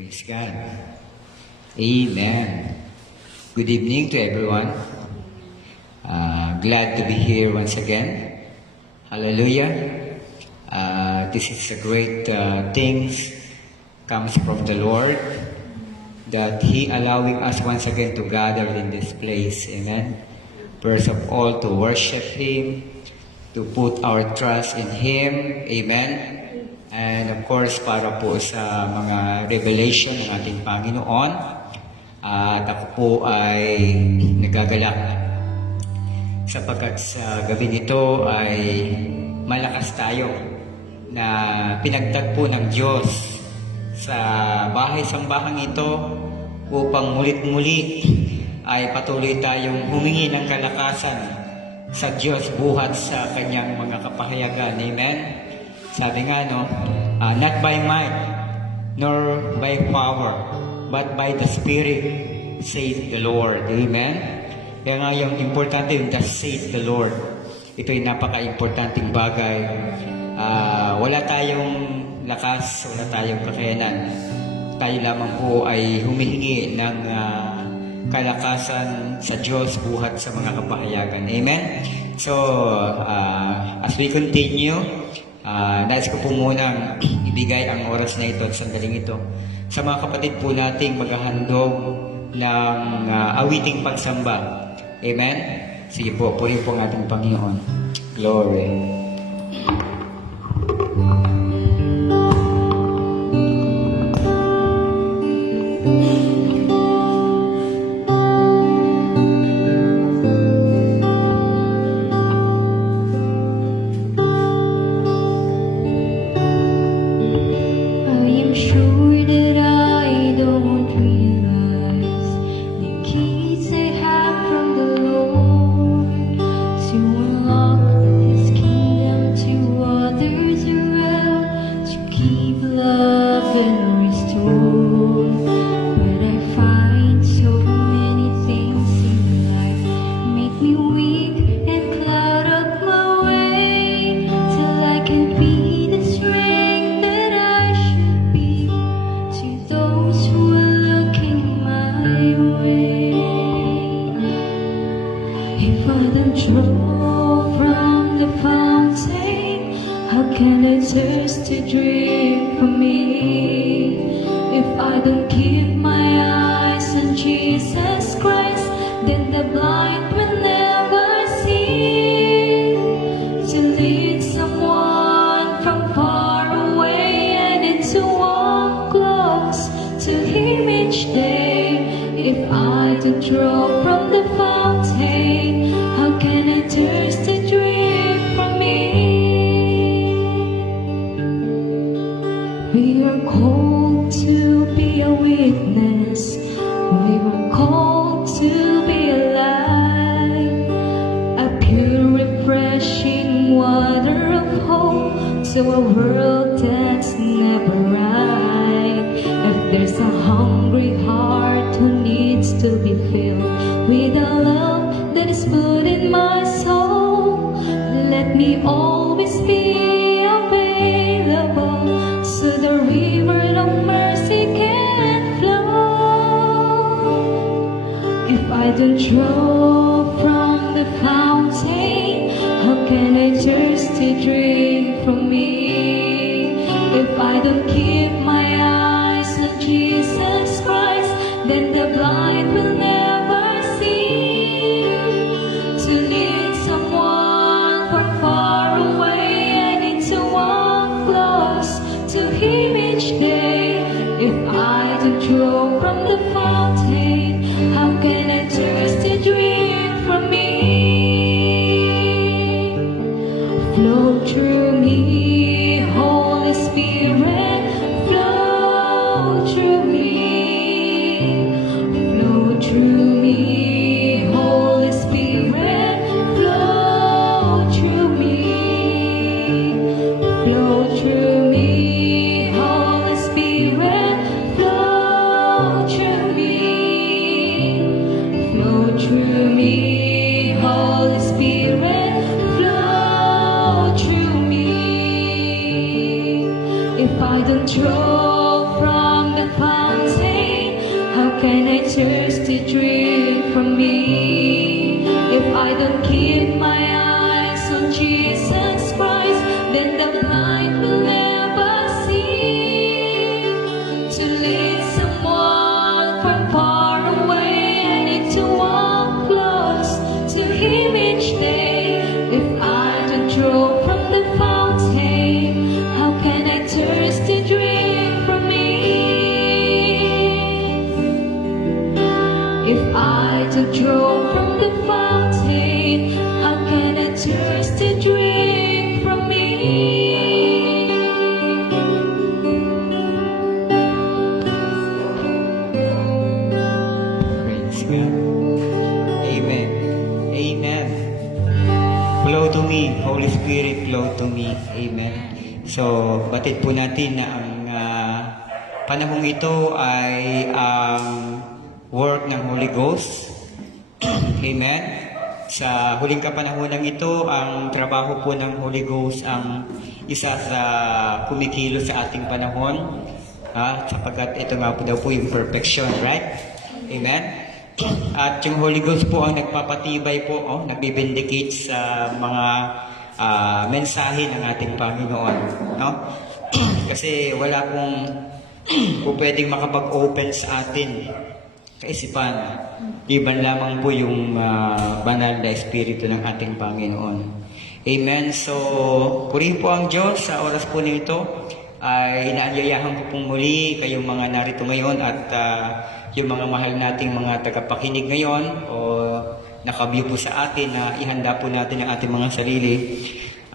Praise God. Amen. Good evening to everyone. Glad to be here once again. Hallelujah. This is a great things comes from the Lord that He allowing us once again to gather in this place. Amen. First of all, to worship Him, to put our trust in Him. Amen. And of course, para po sa mga revelation ng ating Panginoon. At ako po ay nagagalak sapagkat sa gabi nito ay malakas tayo na pinagtagpo ng Diyos sa bahay-sambahang ito upang mulit-muli ay patuloy tayong humingi ng kalakasan sa Diyos buhat sa kanyang mga kapahayagan. Amen? Sabi nga, not by might, nor by power, but by the Spirit, saith the Lord. Amen? Kaya nga yung importante yung the saith the Lord. Ito'y napaka-importanting bagay. Wala tayong lakas, wala tayong kakayanan. Tayo lamang po ay humihingi ng kalakasan sa Diyos buhat sa mga kapahayagan. Amen? So, as we continue, nais ko po munang ibigay ang oras na ito at sandaling ito sa mga kapatid po nating maghahandog ng awiting pagsamba. Amen? Sige po, purihin po ang ating Panginoon. Glory. If I don't draw from the fountain, can I thirst to drink from me? If I don't keep my eyes on Jesus Christ, then the blind will never see. To lead someone from far away, I need to walk close to Him each day. If I don't draw from the fountain, how can I thirst to drink from me? If I don't draw from the fountain, how can I thirst to drink from me? Praise God. Amen. Amen. Flow to me, Holy Spirit, flow to me. Amen. So, batid po natin na ang panahong ito ay ang work ng Holy Ghost. Amen. Sa huling kapanahonan ito, ang trabaho po ng Holy Ghost ang isa sa kumikilos sa ating panahon. Sapagkat ito nga po daw po yung perfection, right? Amen. At yung Holy Ghost po ang nagpapatibay po, nagbibindicate sa mga mensahe ng ating Panginoon. No? Kasi wala pong po pwedeng makapag-open sa atin kaisipan. Iban lamang po yung banal na Espiritu ng ating Panginoon. Amen. So, purihin po ang Diyos sa oras po nito. Ay inaanyayahan ko pong muli kayong mga narito ngayon at yung mga mahal nating mga tagapakinig ngayon o nakabview po sa atin na ihanda po natin ang ating mga sarili.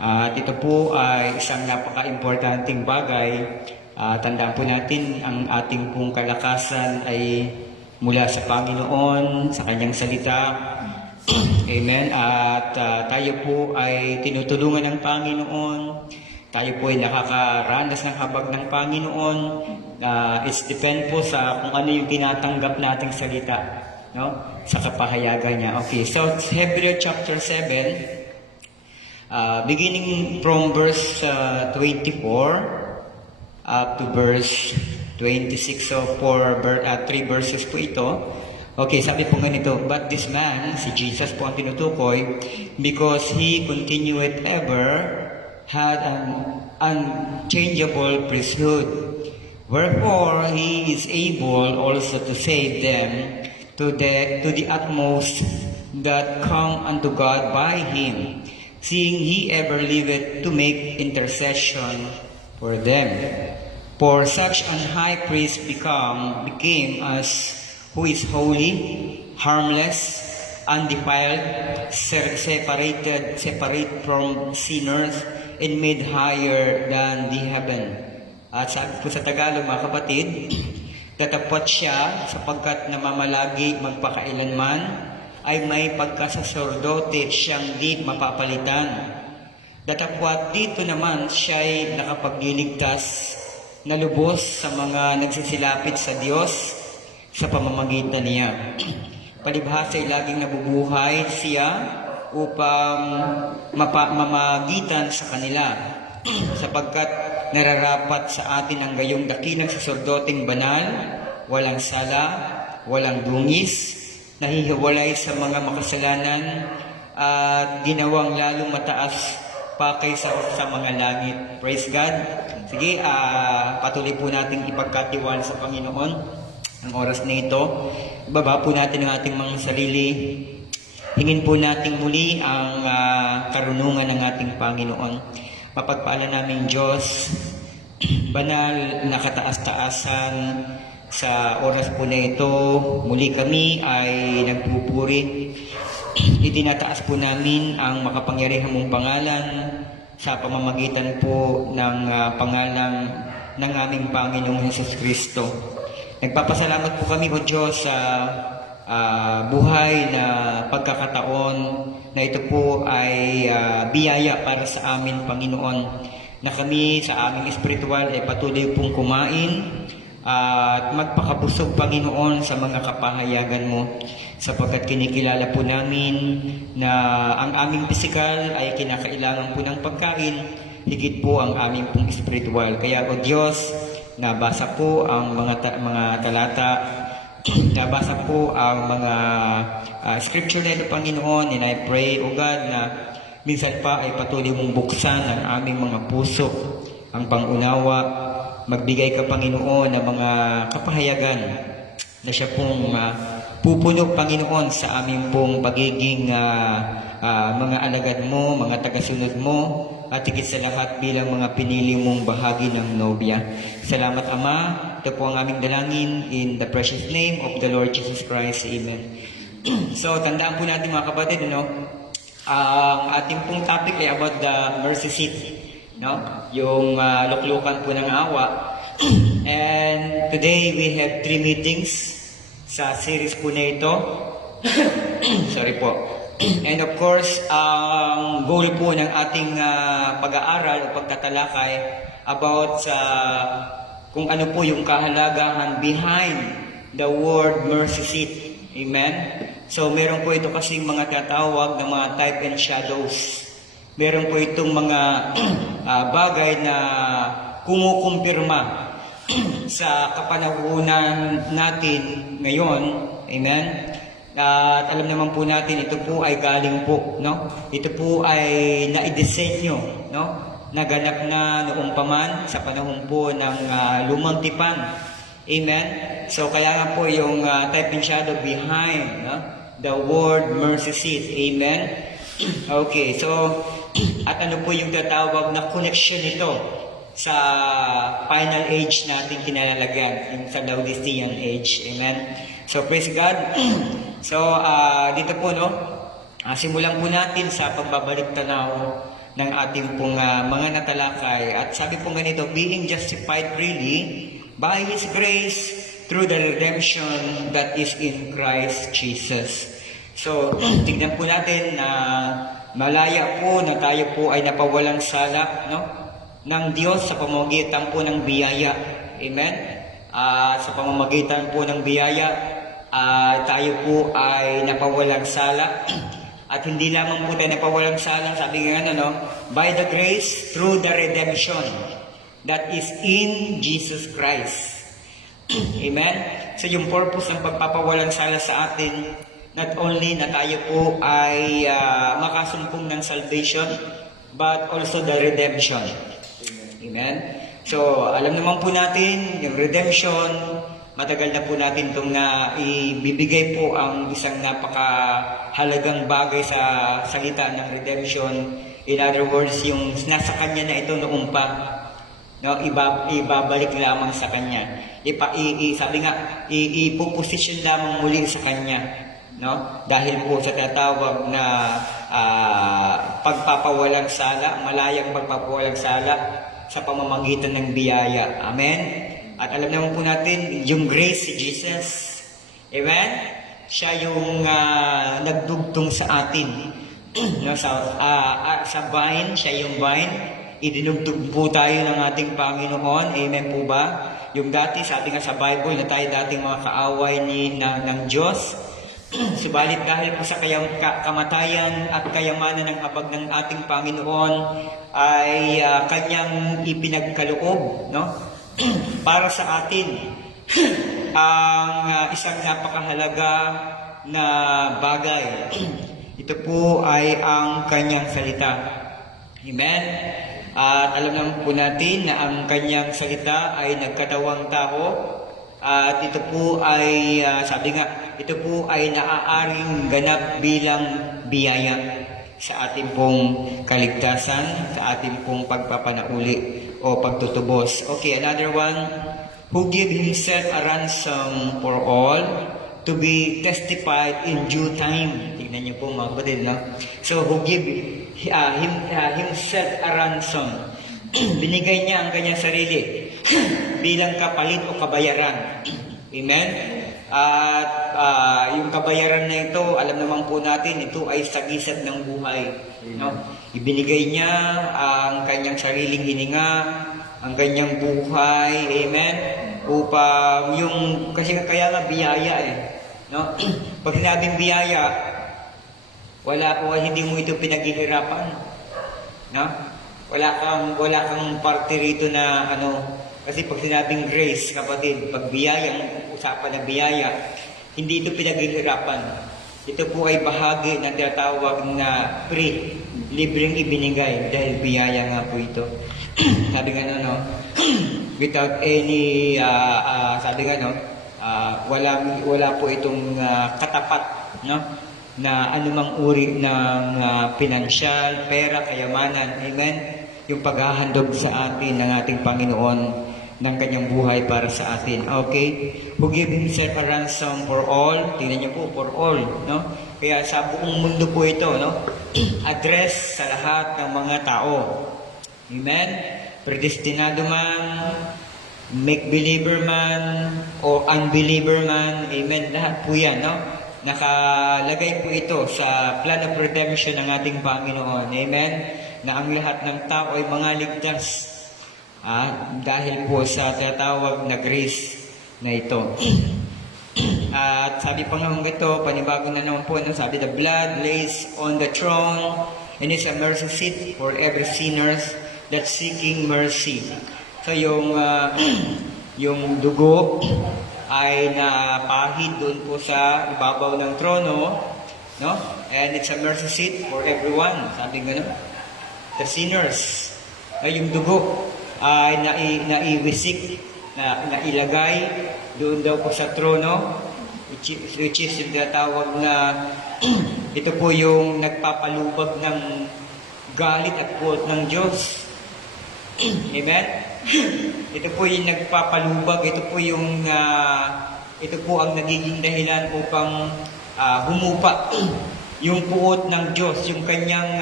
At ito po ay isang napaka-importanting bagay. Tandaan po natin ang ating pong kalakasan ay mula sa Panginoon, sa Kanyang salita. Amen. At tayo po ay tinutulungan ng Panginoon. Tayo po ay nakakaranas ng habag ng Panginoon. It's depend po sa kung ano yung tinatanggap nating salita, no? Sa kapahayagan niya. Okay, so Hebrews chapter 7, beginning from verse 24 up to verse 26. So, 3 verses po ito. Okay, sabi po ganito, but this man, si Jesus po ang tinutukoy, because he continued ever, had an unchangeable priesthood. Wherefore, he is able also to save them to the utmost that come unto God by him, seeing he ever liveth to make intercession for them. For such an high priest became us, who is holy, harmless, undefiled, separate from sinners, and made higher than the heaven. At sabi po sa Tagalog, mga kapatid, tatapat siya sapagkat namamalagi magpakailanman, ay may pagkasasordote siyang di mapapalitan. Datapwat dito naman siya'y nakapagliligtas na lubos sa mga nagsisilapit sa Diyos sa pamamagitan niya. Palibhasa ay laging nabubuhay siya upang mamagitan sa kanila sapagkat nararapat sa atin ang gayong dakilang saserdoteng banal, walang sala, walang dungis, nahihiwalay sa mga makasalanan at ginawang lalong mataas pa kaysa sa mga langit. Praise God. Sige, patuloy po natin ipagkatiwala sa Panginoon ang oras na ito. Ibaba po natin ang ating mga sarili. Hingin po natin muli ang karunungan ng ating Panginoon. Mapagpaalam namin Diyos, banal na kataas-taasan sa oras po na ito. Muli kami ay nagpupuri. Itinataas po namin ang makapangyarihan mong pangalan sa pamamagitan po ng pangalan ng aming Panginoong Hesus Kristo. Nagpapasalamat po kami, O Diyos, sa buhay na pagkakataon na ito po ay biyaya para sa amin, Panginoon, na kami sa aming espiritual ay patuloy pong kumain at magpakabusog, Panginoon, sa mga kapahayagan mo, sapagkat kinikilala po namin na ang aming pisikal ay kinakailangan po ng pagkain, higit po ang aming pong espiritual. Kaya, O Diyos, nabasa po ang mga talata nabasa po ang mga scripture na ito, Panginoon, and I pray, O God, na minsan pa ay patuloy mong buksan ang aming mga puso, ang pangunawa, magbigay ka, Panginoon, ng mga kapahayagan na siya pong pupuno, Panginoon, sa aming pong pagiging mga alagad mo, mga tagasunod mo, at higit sa lahat bilang mga pinili mong bahagi ng nobya. Salamat, Ama. Ito po ang aming dalangin in the precious name of the Lord Jesus Christ. Amen. So, tandaan po natin, mga kapatid, ang ating pong topic ay about the mercy seat, yung luklukan po ng awa. And today we have 3 meetings sa series po na ito. Sorry po. And of course, ang goal po ng ating pag-aaral o pagtatalakay about sa kung ano po yung kahalagahan behind the word mercy seat. Amen? So, meron po ito kasing mga tatawag na mga type and shadows. Meron po itong mga bagay na kumukumpirma sa kapanahunan natin ngayon. Amen? At alam naman po natin, ito po ay galing po, Ito po ay naidisenyo, Naganap na noong paman sa panahon po ng lumang tipan. Amen? So, kaya nga po yung type and shadow behind the word mercy seat. Amen? Okay, so, at ano po yung tatawag na connection nito sa final age natin kinalalagyan, yung sa Laodicean age. Amen? So, praise God. So, dito po, simulan po natin sa pagbabalik tanaw ng ating pong mga natalakay. At sabi po ganito, being justified freely by His grace through the redemption that is in Christ Jesus. So, tignan po natin na malaya po na tayo po ay napawalang sala, ng Diyos sa pamamagitan po ng biyaya. Amen? Sa pamamagitan po ng biyaya, tayo po ay napawalang sala. At hindi lamang po tayo napawalang sala, sabi nga by the grace through the redemption that is in Jesus Christ. Amen? So yung purpose ng pagpapawalang sala sa atin, not only na tayo po ay makasumpong ng salvation, but also the redemption. Amen? So, alam naman po natin, yung redemption, matagal na po natin itong ibibigay po ang isang napakahalagang bagay sa salita ng redemption. In other words, yung nasa Kanya na ito noong pa, ibabalik lamang sa Kanya. Sabi nga, ipoposition lamang muli sa Kanya. Dahil po sa tatawag na pagpapawalang sala, malayang pagpapawalang sala, sa pamamagitan ng biyaya. Amen? At alam naman po natin, yung grace si Jesus. Amen? Siya yung nagdugtong sa atin. Sa vine, siya yung vine. Idinugtog po tayo ng ating Panginoon. Amen po ba? Yung dati, sabi nga sa Bible, na tayo dating mga kaaway ng Diyos. Subalit dahil po sa kamatayan at kayamanan ng habag ng ating Panginoon ay Kanyang ipinagkaloob, para sa atin ang isang napakahalaga na bagay. Ito po ay ang Kanyang salita. Amen? At alam naman po natin na ang Kanyang salita ay nagkatawang tao. At ito po ay, sabi nga, ito po ay naaaring ganap bilang biyaya sa ating pong kaligtasan, sa ating pong pagpapanauli o pagtutubos. Okay, another one, who gave Himself a ransom for all to be testified in due time. Tignan niyo po mga kapatid, So, who gave Himself a ransom. Binigay niya ang kanyang sarili bilang kapalit o kabayaran. Amen? At yung kabayaran na ito, alam naman po natin, ito ay sagisag ng buhay. Ibinigay niya ang kanyang sariling hininga, ang kanyang buhay. Amen? Upang kasi kaya nga biyaya Pag sinabing biyaya, hindi mo ito pinaghihirapan. Wala kang parte rito na kasi pag sinabing grace, kapatid, pag biyayang usapan ng biyaya, hindi ito pinaghihirapan. Ito po ay bahagi ng tinatawag na free, libreng ibinigay dahil biyaya nga po ito. Sabi nga no, without any, sabi nga no, wala po itong katapat, no, na anumang uri ng pinansyal, pera, kayamanan, amen, yung paghahandog sa atin ng ating Panginoon ng kanyang buhay para sa atin. Okay? Who gave himself a ransom for all. Tingnan niyo po, for all. No? Kaya sa buong mundo po ito, no? Address sa lahat ng mga tao. Amen? Predestinado man, make-believer man, o unbeliever man. Amen? Lahat po yan, no? Nakalagay po ito sa plan of redemption ng ating Panginoon. Amen? Na ang lahat ng tao ay mga ligtas. Dahil po sa tinatawag na grace na ito. At sabi pa nga ito, panibago na naman po, no? Sabi, the blood lays on the throne and is a mercy seat for every sinners that's seeking mercy. So yung dugo ay napahid doon po sa ibabaw ng trono, no? And it's a mercy seat for everyone. Sabi nga, no? The sinners, ay yung dugo ay naiwisik, nailagay doon daw po sa trono, which is yung tinatawag na ito po yung nagpapalubag ng galit at puot ng Diyos. Amen? Ito po yung nagpapalubag, ito po ang nagiging dahilan upang humupa yung puot ng Diyos, yung kanyang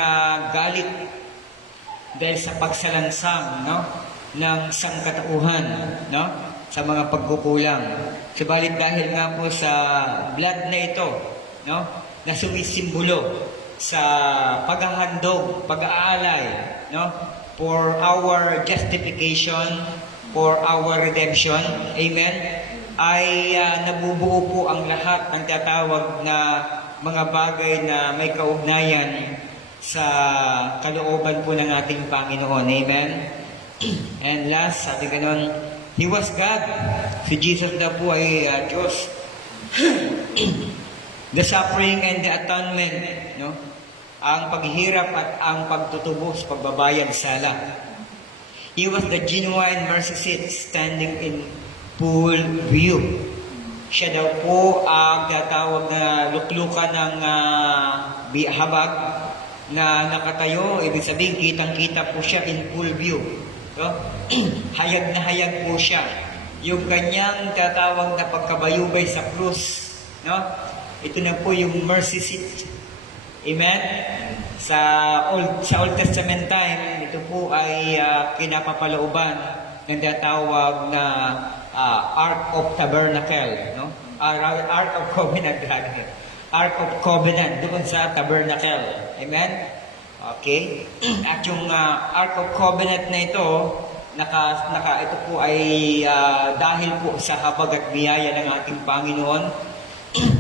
galit dahil sa pagsalansang, no, ng sangkatauhan, no, sa mga pagkukulang. Subalit dahil nga po sa blood na ito, no, na sumisimbolo sa paghahandog, pag-aalay, no, for our justification, for our redemption, amen, ay nabubuo po ang lahat ng tatawag na mga bagay na may kaugnayan sa kalooban po ng ating Panginoon. Amen? And last, sabi ganon, He was God. Si Jesus na po ay Diyos. The suffering and the atonement, no? Ang paghihirap at ang pagtutubos, pagbabayad sala. He was the genuine mercy seat standing in full view. Siya daw po ang tatawag na luklukan ng habag na nakatayo, ibig sabihin, kitang-kita po siya in full view. No? Hayag na hayag po siya. Yung kanyang tatawag na pagkabayubay sa krus, no? Ito na po yung mercy seat. Amen? Sa Old Testament time, ito po ay kinapapalooban ng tatawag na Ark of Tabernacle, no? Ark of Covenant, Ark of Covenant, doon sa Tabernacle. Amen? Okay? At yung Ark of Covenant na ito, ito po ay dahil po sa habag at biyaya ng ating Panginoon,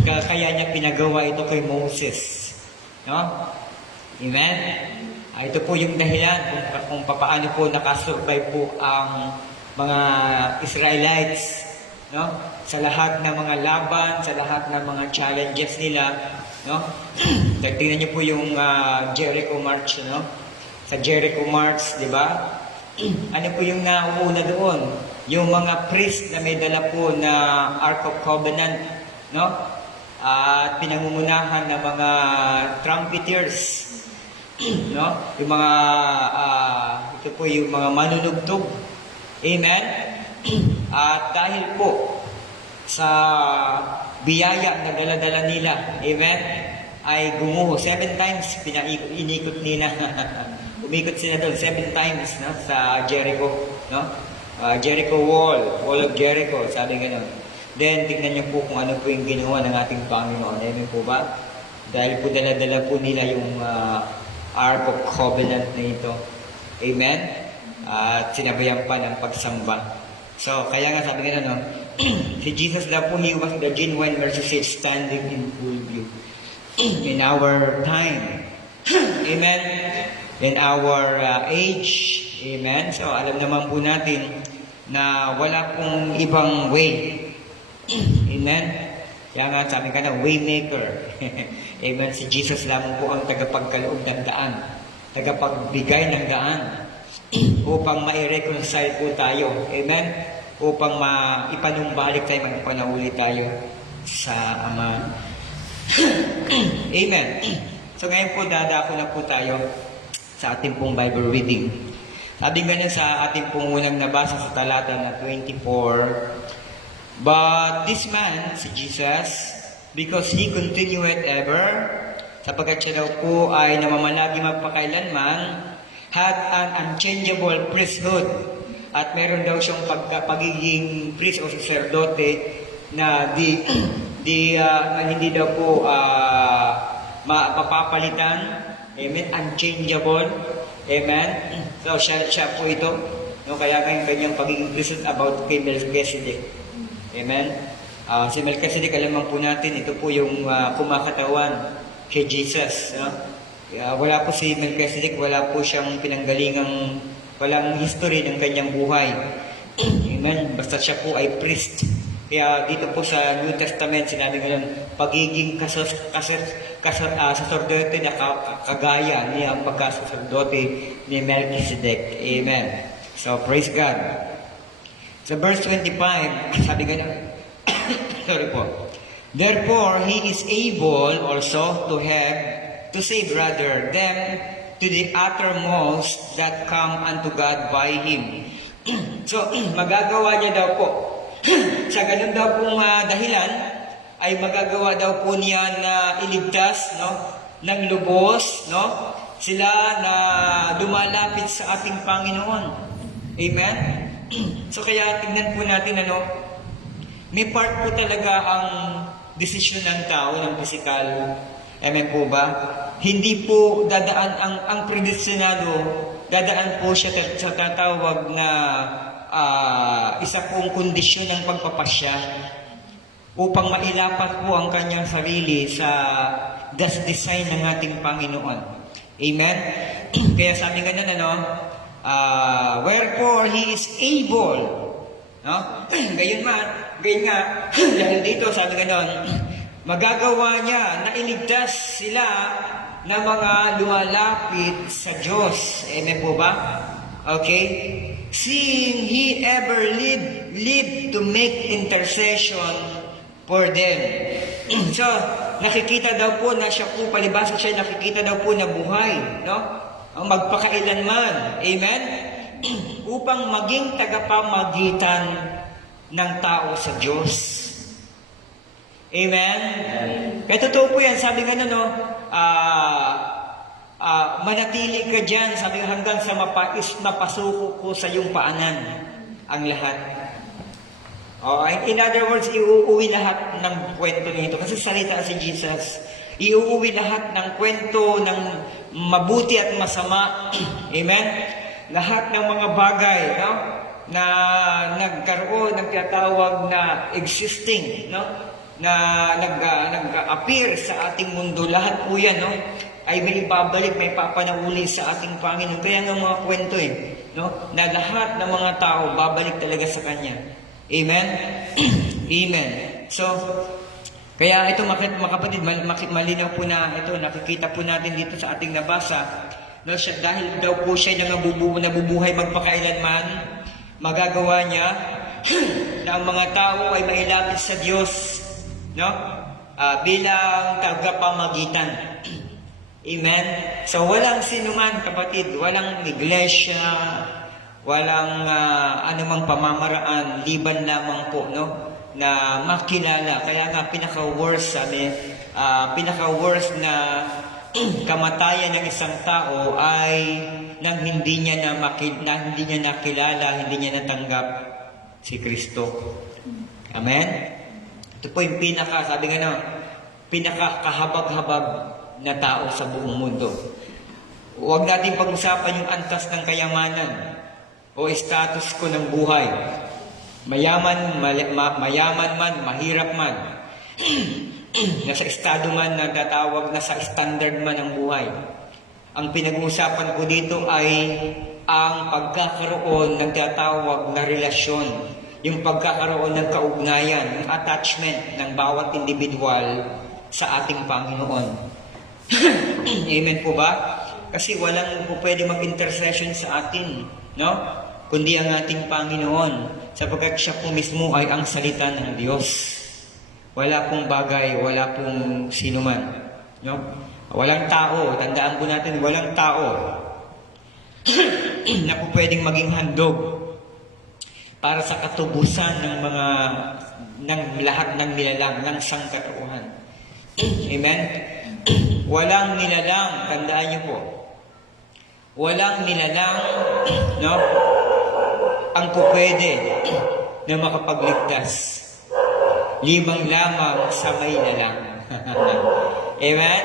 kaya niya pinagawa ito kay Moses. No? Amen? Ito po yung dahilan kung paano po nakasurvive po ang mga Israelites, no? Sa lahat ng mga laban, sa lahat ng mga challenges nila, no? Tingnan niyo po yung Jericho March, no? Sa Jericho March, di ba? Ano po yung nauuna doon? Yung mga priest na may dala po na Ark of Covenant, no? At pinangungunahan ng mga trumpeters, no? Yung mga ito po yung mga manunugtog. Amen? At dahil po sa biyaya na dala-dala nila, amen, ay gumuho 7 times, inikot nila. Umikot sila doon 7 times, no, sa Jericho, no? Jericho Wall of Jericho, sabi gano'n. Then tingnan niyo po kung ano po yung ginawa ng ating Panginoon. Amen po ba? Dahil po dala-dala po nila yung Ark of Covenant na ito. Amen? At sinabayan pa ng pagsamba. So, kaya nga sabi nga, no, si Jesus daw po, He was the genuine mercy seat standing in full view. In our time. Amen? In our age. Amen? So, alam naman po natin na wala pong ibang way Amen? Kaya nga sabi ka na, waymaker. Amen? Si Jesus lamang po ang tagapagkaloob ng daan, tagapagbigay ng daan, upang ma-reconcile po tayo. Amen? Upang ipanumbalik tayo, magpanauli tayo sa Ama. Amen. So ngayon po, dadako na po tayo sa ating pong Bible reading. Sabi ganyan sa ating pong unang nabasa sa talata na 24, but this man, si Jesus, because he continued ever, sapagkat siya daw po ay namamalagi magpakailanman, had an unchangeable priesthood, at meron daw siyang pagiging priest o sacerdote na hindi daw po mapapalitan. Amen? Unchangeable. Amen? So, siya po ito. No? Kaya ngayon kanyang pagiging priesthood about kay Melchizedek. Amen? Si Melchizedek, alaman po natin, ito po yung kumakatawan kay Jesus. No? Wala po si Melchizedek, wala po siyang pinanggalingang, walang history ng kanyang buhay. Amen? Basta siya po ay priest. Kaya dito po sa New Testament, sinabi ngayon, pagiging sacerdote na kagaya niya ang pagkasacerdote ni Melchizedek. Amen. So, praise God. Sa verse 25, sabi ganyan, sorry po. Therefore, he is able also to save rather them to the uttermost that come unto God by him. So, magagawa niya daw po. Sa ganun daw pong dahilan, ay magagawa daw po niya na iligtas, no, ng lubos, no, sila na lumalapit sa ating Panginoon. Amen? So kaya tignan po natin, may part po talaga ang desisyon ng tao, ng pisikal. Amen po ba? Hindi po dadaan ang predestinado, dadaan po siya sa tatawag na isa pong kondisyon ng pagpapasya upang mailapat po ang kanyang sarili sa design ng ating Panginoon. Amen? Kaya sabi nga wherefore he is able, no? Gayon nga, dahil dito sabi nga magagawa niya na iligtas sila na mga lumalapit sa Diyos. Amen po ba? Okay? Seeing he ever lived to make intercession for them. So, nakikita daw po na siya po, palibasa siya, nakikita daw po na buhay, no? Ang magpakailanman. Amen? Upang maging tagapamagitan ng tao sa Diyos. Amen? Kaya totoo po yan. Sabi nga manatili ka dyan, sabi nga hanggang sa mapasuko ko sa iyong paanan ang lahat. In other words, iuuwi lahat ng kwento nito. Kasi salita si Jesus. Iuuwi lahat ng kwento ng mabuti at masama. Amen? Lahat ng mga bagay, no? Na nagkaroon ng tinatawag na existing, no? Na nag-appear sa ating mundo. Lahat po yan, no? Ay may ibabalik, may papanauli sa ating Panginoon. Kaya ng mga kwento no? Na lahat ng mga tao babalik talaga sa Kanya. Amen? Amen. So, kaya ito mga kapatid, malinaw po na ito, nakikita po natin dito sa ating nabasa, no, dahil daw po siya nabubuhay magpakailanman, magagawa niya na ang mga tao ay mailapit sa Diyos, no? Bilang tagapamagitan. Amen? So, walang sinuman, kapatid, walang iglesia, walang anumang pamamaraan, liban lamang po, no? Na makilala. Kaya nga, pinaka-worst na kamatayan ng isang tao ay nang hindi niya nakilala, hindi niya natanggap si Kristo. Amen? Ito po yung pinakakahabag-habag na tao sa buong mundo. Huwag natin pag-usapan yung antas ng kayamanan o status ko ng buhay. Mayaman man, mahirap man. Nasa estado man na tatawag na sa standard man ng buhay. Ang pinag-uusapan ko dito ay ang pagkakaroon ng tatawag na relasyon yung pagkakaroon ng kaugnayan, yung attachment ng bawat individual sa ating Panginoon. Amen po ba? Kasi walang po pwede mag-intercession sa atin, no? Kundi ang ating Panginoon, sapagkat siya po mismo ay ang salita ng Diyos. Wala pong bagay, wala pong sinuman, no? Walang tao, tandaan po natin, walang tao na po pwedeng maging handog para sa katubusan ng lahat ng nilalang ng sangkatauhan. Amen? Walang nilalang, tandaan niyo po. Walang nilalang, no? Ang pupwede na makapagligtas. 5 lamang sa may lalang. Amen?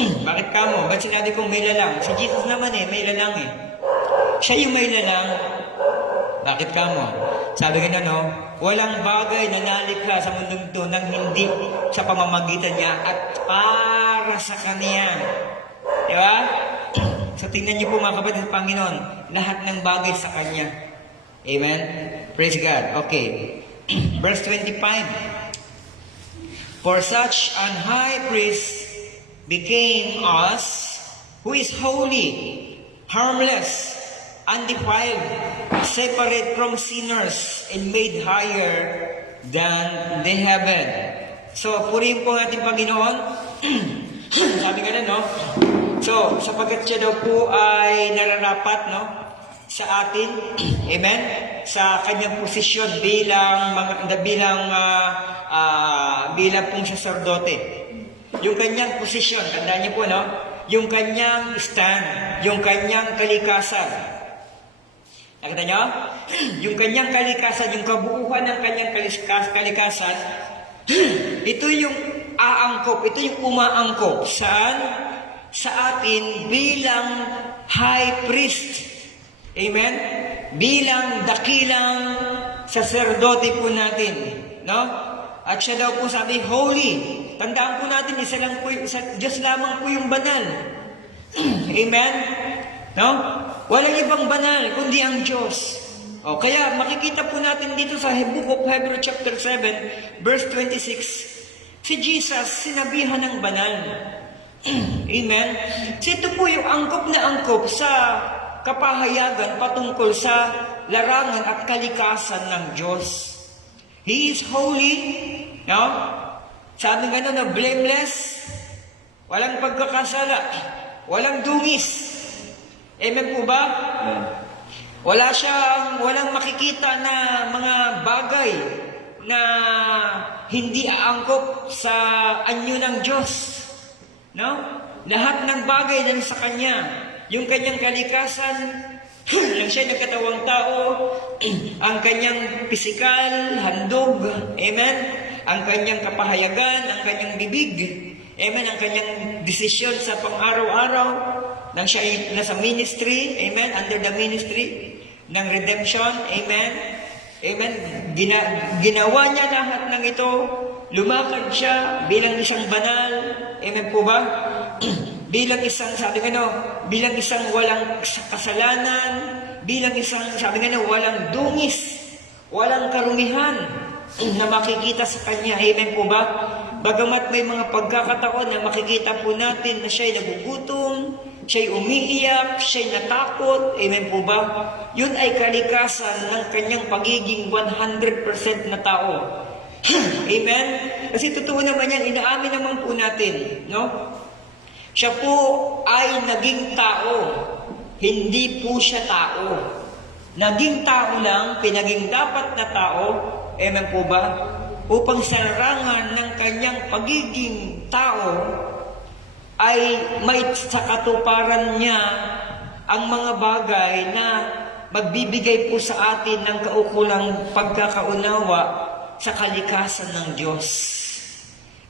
Bakit ka mo? Ba't sinabi kong may lalang? Si Jesus naman may lalang Siya yung may lalang. Bakit ka mo? Sabi nga no, walang bagay na nalikha sa mundong ito nang hindi sa pamamagitan niya at para sa Kanya. Di ba? So tingnan niyo po mga kapatid ng Panginoon, lahat ng bagay sa Kanya. Amen? Praise God. Okay. Verse 25. For such an high priest became us, who is holy, harmless, undefiled, separate from sinners, and made higher than the heaven. So, purihin po ang ating Panginoon. Sabi nga na, no? So, sapagkat siya daw po ay nararapat, no? Sa atin, amen? Sa kanyang posisyon bilang pong saserdote. Yung kanyang posisyon, tandaan niyo po, no? Yung kanyang stand, yung kanyang kalikasan. Nakita niyo? Yung kanyang kalikasan, yung kabuuan ng kanyang kalikasan, ito yung aangkop, ito yung umaangkop. Saan? Sa atin bilang high priest. Amen? Bilang dakilang saserdote po natin. No? At siya daw po sabi, holy. Tandaan po natin, Diyos lamang po yung banal. Amen? No? Walang ibang banal, kundi ang Diyos. O, kaya makikita po natin dito sa Book of Hebrews chapter 7, verse 26, si Jesus sinabihan ng banal. Amen? So ito po yung angkop na angkop sa kapahayagan patungkol sa larangan at kalikasan ng Diyos. He is holy, no? Sabi nga na blameless, walang pagkakasala, walang dungis. Amen po ba? Walang makikita na mga bagay na hindi aangkop sa anyo ng Diyos. No? Lahat ng bagay na sa Kanya. Yung kanyang kalikasan, nang siya nagkatawang tao, ang kanyang pisikal, handog, amen? Ang kanyang kapahayagan, ang kanyang bibig, amen? Ang kanyang desisyon sa pang-araw-araw, nang siya ay nasa ministry, amen? Under the ministry ng redemption, amen? Amen? Ginawa niya lahat ng ito, lumakad siya bilang isang banal, amen po ba? Bilang isang, bilang isang walang kasalanan, bilang isang, walang dungis, walang karumihan na makikita sa Kanya. Amen po ba? Bagamat may mga pagkakataon na makikita po natin na siya'y nagugutom, siya'y umiiyak, siya'y natakot. Amen po ba? Yun ay kalikasan ng Kanyang pagiging 100% na tao. Amen? Kasi totoo naman yan, inaamin naman po natin, no? Siya po ay naging tao, hindi po siya tao. Naging tao lang, pinaging dapat na tao, amen po ba? Upang sa larangan ng kanyang pagiging tao, ay may sa katuparan niya ang mga bagay na magbibigay po sa atin ng kaukulang pagkakaunawa sa kalikasan ng Diyos.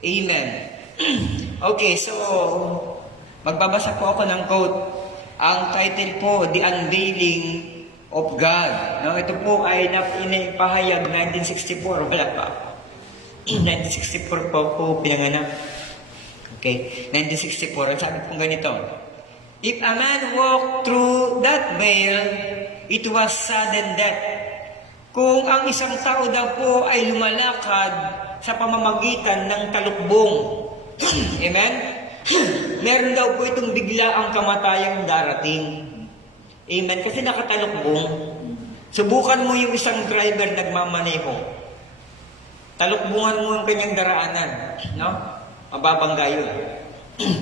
Amen. Okay, so magbabasa po ako ng quote. Ang title po, The Unveiling of God. No, ito po ay inipahayag 1964, wala pa. 1964 po pinanganak. Okay, 1964. Ang sabi po ganito. If a man walked through that veil, it was sudden death. Kung ang isang tao daw po ay lumalakad sa pamamagitan ng talukbong, amen? Meron daw po itong bigla ang kamatayang darating. Amen? Kasi nakatalukbong. Subukan mo yung isang driver nagmamaneho. Talukbungan mo yung kanyang daraanan. No? Mababangga yun.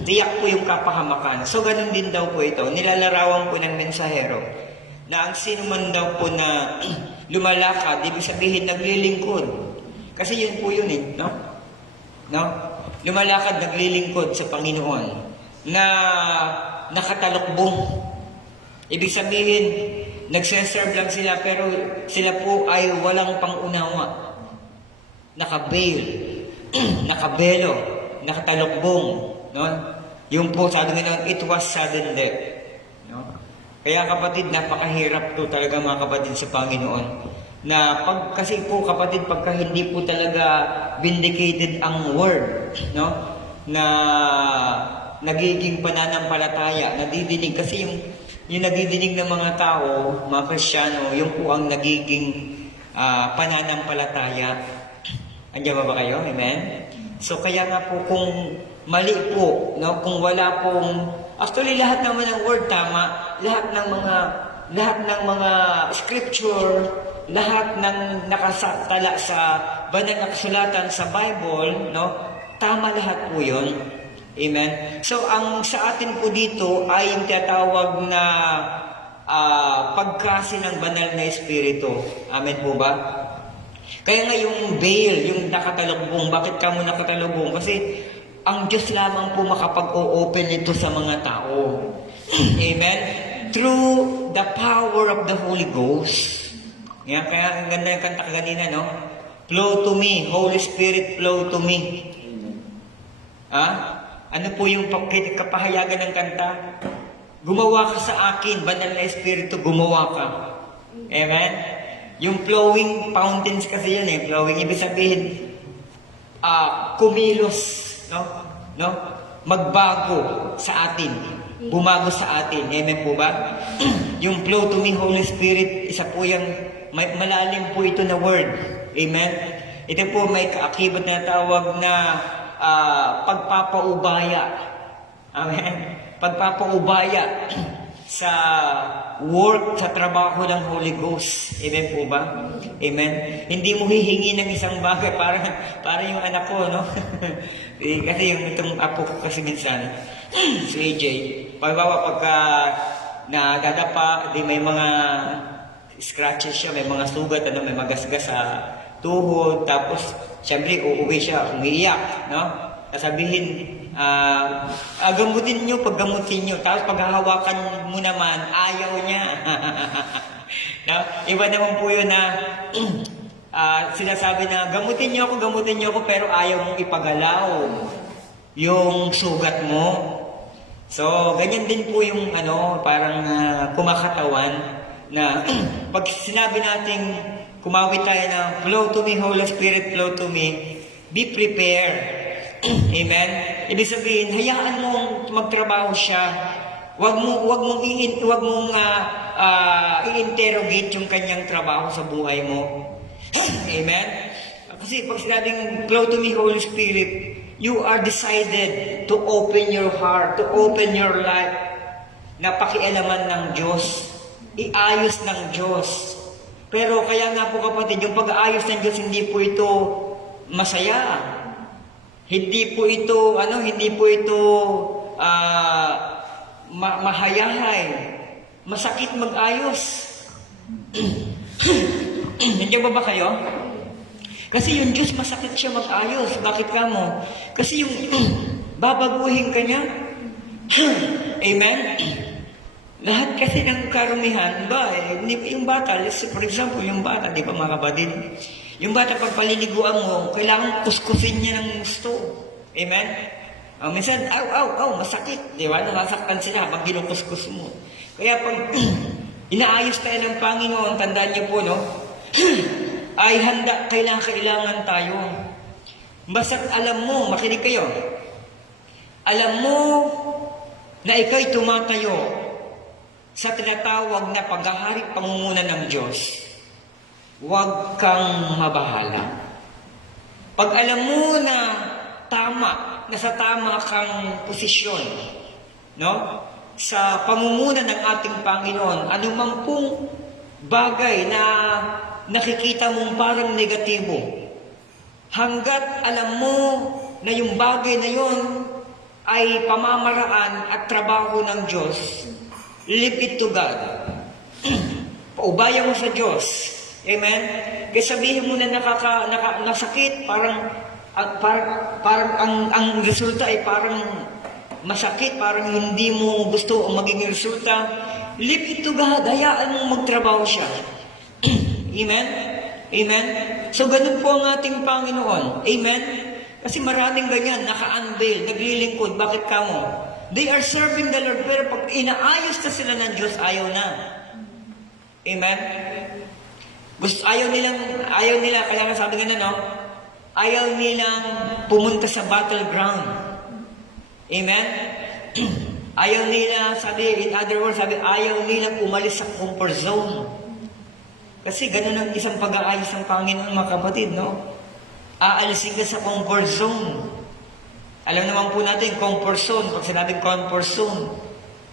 Tiyak po yung kapahamakan. So, ganun din daw po ito. Nilalarawan po ng mensahero na ang sino man daw po na lumalakad, ibig sabihin naglilingkod. Kasi yun po yun eh. No? No? Lumalakad, naglilingkod sa Panginoon na nakatalukbong. Ibig sabihin, nagseserve lang sila pero sila po ay walang pangunawa. Nakabail, nakabelo, nakatalukbong. No? Yung po, sabi nga it was sudden death. No? Kaya kapatid, napakahirap to talaga mga kapatid sa Panginoon. Na kasi po kapatid, pagka hindi po talaga vindicated ang word, no? Na nagiging pananampalataya, nadidinig kasi yung nadidinig ng mga tao, mga Kristiyano, yung po ang nagiging pananampalataya. Andiyan ba kayo? Amen? So kaya nga po kung mali po, no? Kung wala pong actually lahat naman ng word tama, lahat ng mga scripture, lahat ng nakasatala sa banal na kasulatan sa Bible, no? Tama lahat po 'yon. Amen. So ang sa atin po dito ay yung tinatawag na pagkasi ng banal na espiritu. Amen po ba? Kaya nga yung veil, yung nakatalubong, bakit ka mo nakatalubong? Kasi ang Diyos lamang po makapag-o-open ito sa mga tao. Amen? Through the power of the Holy Ghost. Yan, kaya ang ganda yung kanta kanina, no? Flow to me, Holy Spirit, flow to me. Ano po yung kapahayagan ng kanta? Gumawa ka sa akin, banal na Espiritu, gumawa ka. Amen? Yung flowing fountains kasi yan eh. Flowing, ibig sabihin, kumilos, no? Magbago sa atin. Bumago sa atin. Amen po ba? Yung flow to me, Holy Spirit, isa po yung malalim po ito na word. Amen? Ito po may kaakibat na tawag na pagpapaubaya. Amen? Pagpapaubaya sa work, sa trabaho ng Holy Ghost. Amen po ba? Amen? Hindi mo hihingi ng isang bagay para yung anak ko, no? Kasi yung itong apo ko kasi minsan, si AJ, pagka nadadapa, di may mga scratches siya, may mga sugat, may magasgas sa tuhod, tapos siyempre uuwi siya, umiiyak, no? Sabihin, gamutin nyo, paggamutin nyo. Tapos paghahawakan mo naman, ayaw niya. No? Iba naman po yun na sinasabi na, gamutin nyo ako, pero ayaw mong ipagalaw yung sugat mo. So, ganyan din po yung parang kumakatawan na pag sinabi natin, kumawit tayo na, flow to me, Holy Spirit, flow to me, be prepared. Amen? Ibig sabihin, hayaan mong magtrabaho siya. Huwag mong i-interrogate yung kanyang trabaho sa buhay mo. Amen? Kasi pag sinabing, flow to me, Holy Spirit, you are decided to open your heart, to open your life, na pakialaman ng Diyos, iayos ng Diyos. Pero kaya nga po kapatid, yung pag-aayos ng Diyos, hindi po ito masaya. Hindi po ito mahayahay. Masakit mag-ayos. Nandiyan ba kayo? Kasi yung Diyos masakit siya mag-ayos. Bakit ka mo? Kasi yung babaguhin ka niya. Amen? Lahat kasi ng karumihan, yung bata, for example, yung bata, di ba mga kapatid? Yung bata, pag paliliguan mo, kailangan kuskusin niya ng gusto. Amen? Minsan, masakit. Di ba? Nasaktan sila habang ginukuskus mo. Kaya pag inaayos tayo ng Panginoon, tandaan niyo po, no? Ay handa, kailangan tayo. Basta't alam mo, makinig kayo, alam mo na ikaw'y tumatayo sa tinatawag na paghahari pangunguna ng Diyos. huwag kang mabahala. Pag alam mo na nasa tama kang posisyon, no? Sa pangunguna ng ating Panginoon, anumang pong bagay na nakikita mong parang negatibo, hanggat alam mo na yung bagay na yon ay pamamaraan at trabaho ng Diyos, leave it to God. Paubaya mo sa Diyos. Amen? Kaya sabihin mo na nasakit, parang ang resulta ay parang masakit, parang hindi mo gusto ang maging resulta. Leave it to God. Hayaan mong magtrabaho siya. Amen? Amen? So, ganun po ang ating Panginoon. Amen? Kasi maraming ganyan, naka-unveil, naglilingkod. Bakit ka mo? They are serving the Lord, pero pag inaayos na sila ng Diyos, ayaw na. Amen? Ayaw nila, kaya nga sabi nga no? Ayaw nilang pumunta sa battleground. Amen? Ayaw nila, in other words, ayaw nilang umalis sa comfort zone. Kasi ganun ang isang pag-aayos ng Panginoon, mga kapatid, no? Aalisin ka sa comfort zone. Alam naman po natin, comfort zone, pag sinabing comfort zone,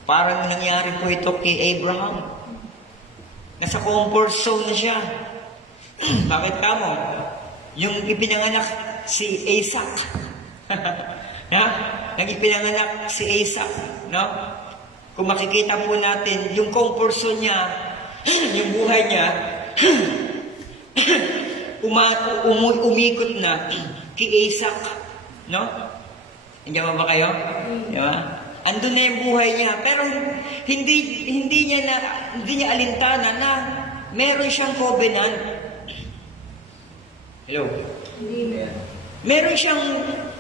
parang nangyari po ito kay Abraham. Nasa comfort zone na siya. Bakit ka mo? Yung ipinanganak si Isaac. Nang ipinanganak si Isaac, no? Kung makikita po natin, yung comfort zone niya, yung buhay niya, umikot na kay Isaac, no? Hindi ba kayo? Diba? Andun na yung buhay niya, pero hindi niya alintana na meron siyang covenant. Hello? Meron siyang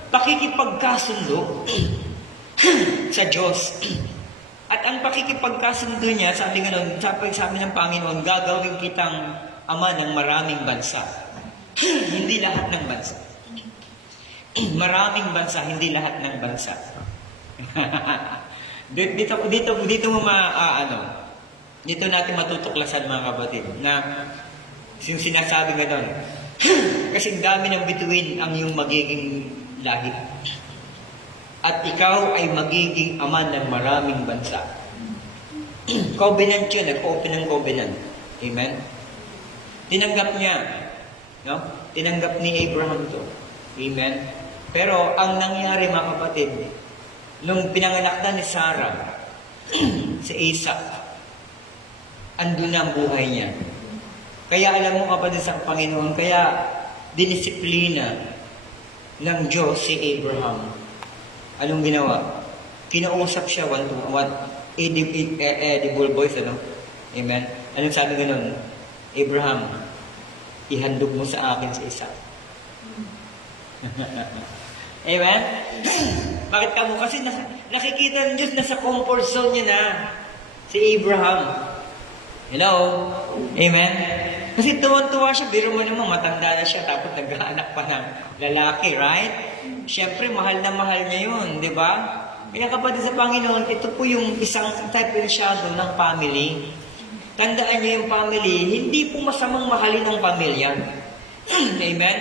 pakikipagkasundo sa Diyos. At ang pakikipagkasundo niya, sabi ng Panginoon, gagawin kitang ama ng maraming bansa. Hindi lahat ng bansa. Maraming bansa, hindi lahat ng bansa. dito mo dito natin matutuklasan, mga kapatid, na yung sinasabi nga doon, kasi dami ng bituin ang iyong magiging lahi. At ikaw ay magiging ama ng maraming bansa. Covenant yun, nag-open ng covenant. Amen? Tinanggap niya. No? Tinanggap ni Abraham to. Amen? Pero ang nangyari, mga kapatid, nung pinanganak na ni Sarah, si Isaac, andun na ang buhay niya. Kaya alam mo, kapatid, sa Panginoon, kaya dinisiplina ng Diyos si Abraham. Anong ginawa? Kinausap siya one-to-one. Edible voice, ano? Amen? Anong sabi ganun? Abraham, ihandog mo sa akin si Isaac. Amen? Bakit ka mo? Kasi nakikita ng Diyos na sa comfort zone niya na si Abraham. Hello? Amen? Kasi tuwan-tuwa siya, biro mo naman, matanda na siya, tapos nag-aanak pa ng lalaki, right? Siyempre, mahal na mahal niya yun, di ba? Kaya kapatid sa Panginoon, ito po yung isang type and shadow ng family. Tandaan niyo yung family, hindi po masamang mahalin ng pamilya. Amen?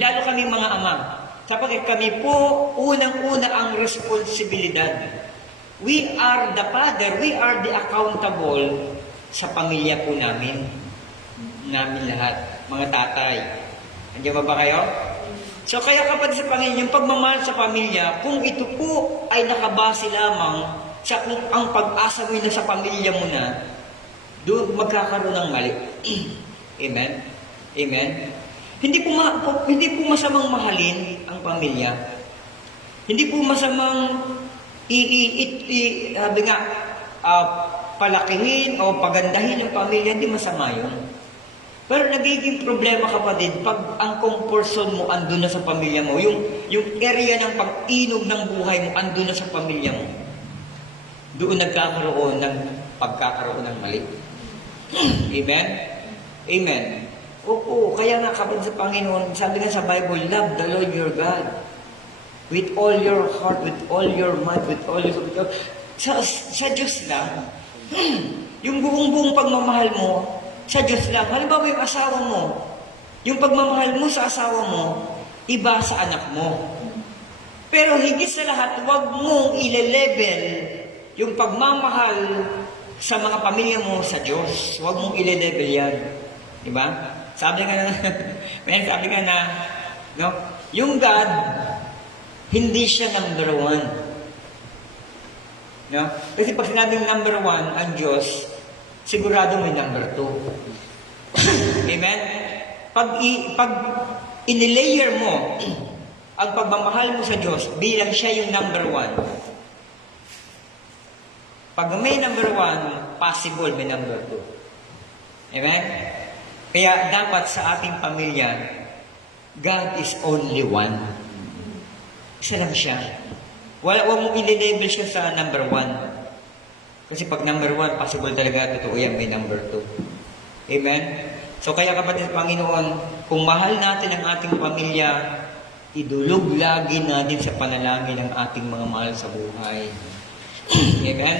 Lalo kami mga ama. Sapagkat kami po, unang-una ang responsibilidad. We are the father, we are the accountable sa pamilya po namin. Namin lahat, mga tatay. Andiyan ba kayo? So kaya kapatid sa Panginoon, yung pagmamahal sa pamilya, kung ito po ay nakabase lamang sa kung ang pag-asa mo na sa pamilya mo na, doon magkakaroon ng mali. Amen? Amen? Hindi po masamang mahalin ang pamilya. Hindi po masamang palakihin o pagandahin ang pamilya, hindi masama yun. Pero nagiging problema, kapatid, pag ang comfort zone mo andun na sa pamilya mo, yung area ng pag-inog ng buhay mo andun na sa pamilya mo, doon nagkakaroon ng pagkakaroon ng mali. Amen? Amen. Oo, kaya nga kapatid sa Panginoon, sabi nga sa Bible, love the Lord your God with all your heart, with all your mind, with all your sa Diyos lang. Yung buong pagmamahal mo sa Diyos lang. Halimbawa yung asawa mo, yung pagmamahal mo sa asawa mo, iba sa anak mo. Pero higit sa lahat, huwag mong ile-level yung pagmamahal sa mga pamilya mo sa Diyos. Huwag mong ile-level yan. Diba? Sabi nga na, sabi nga na, no? Yung God, hindi siya number one. No? Kasi pag sinabing number one, ang Diyos, sigurado may number two. Amen? Pag inilayer mo ang pagmamahal mo sa Diyos bilang siya yung number one, pag may number one, possible may number two. Amen? Kaya dapat sa ating pamilya, God is only one. Isa lang siya. Huwag mong i-label siya sa number one. Kasi pag number one, possible talaga, totoo yan, may number two. Amen? So kaya kapatid sa Panginoon, kung mahal natin ang ating pamilya, idulog lagi natin sa panalangin ng ating mga mahal sa buhay. Amen?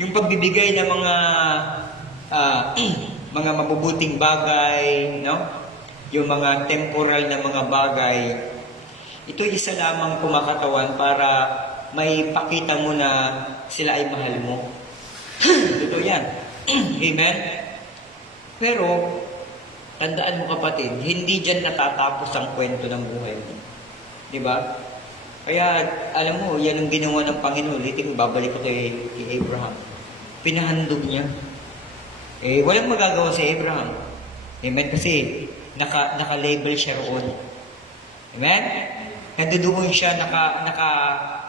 Yung pagbibigay ng mga mabubuting bagay, no? Yung mga temporal na mga bagay, ito isa lamang kumakatawan para may pakita mo na sila ay mahal mo. Ito yan. Amen? Pero, tandaan mo kapatid, hindi dyan natatapos ang kwento ng buhay mo. Diba? Kaya, alam mo, yan ang ginawa ng Panginoon. Ulitin, babalik ko kay Abraham. Pinahandog niya. Walang magagawa si Abraham. Amen? Kasi, naka-label siya roon. Amen? Nandoon siya,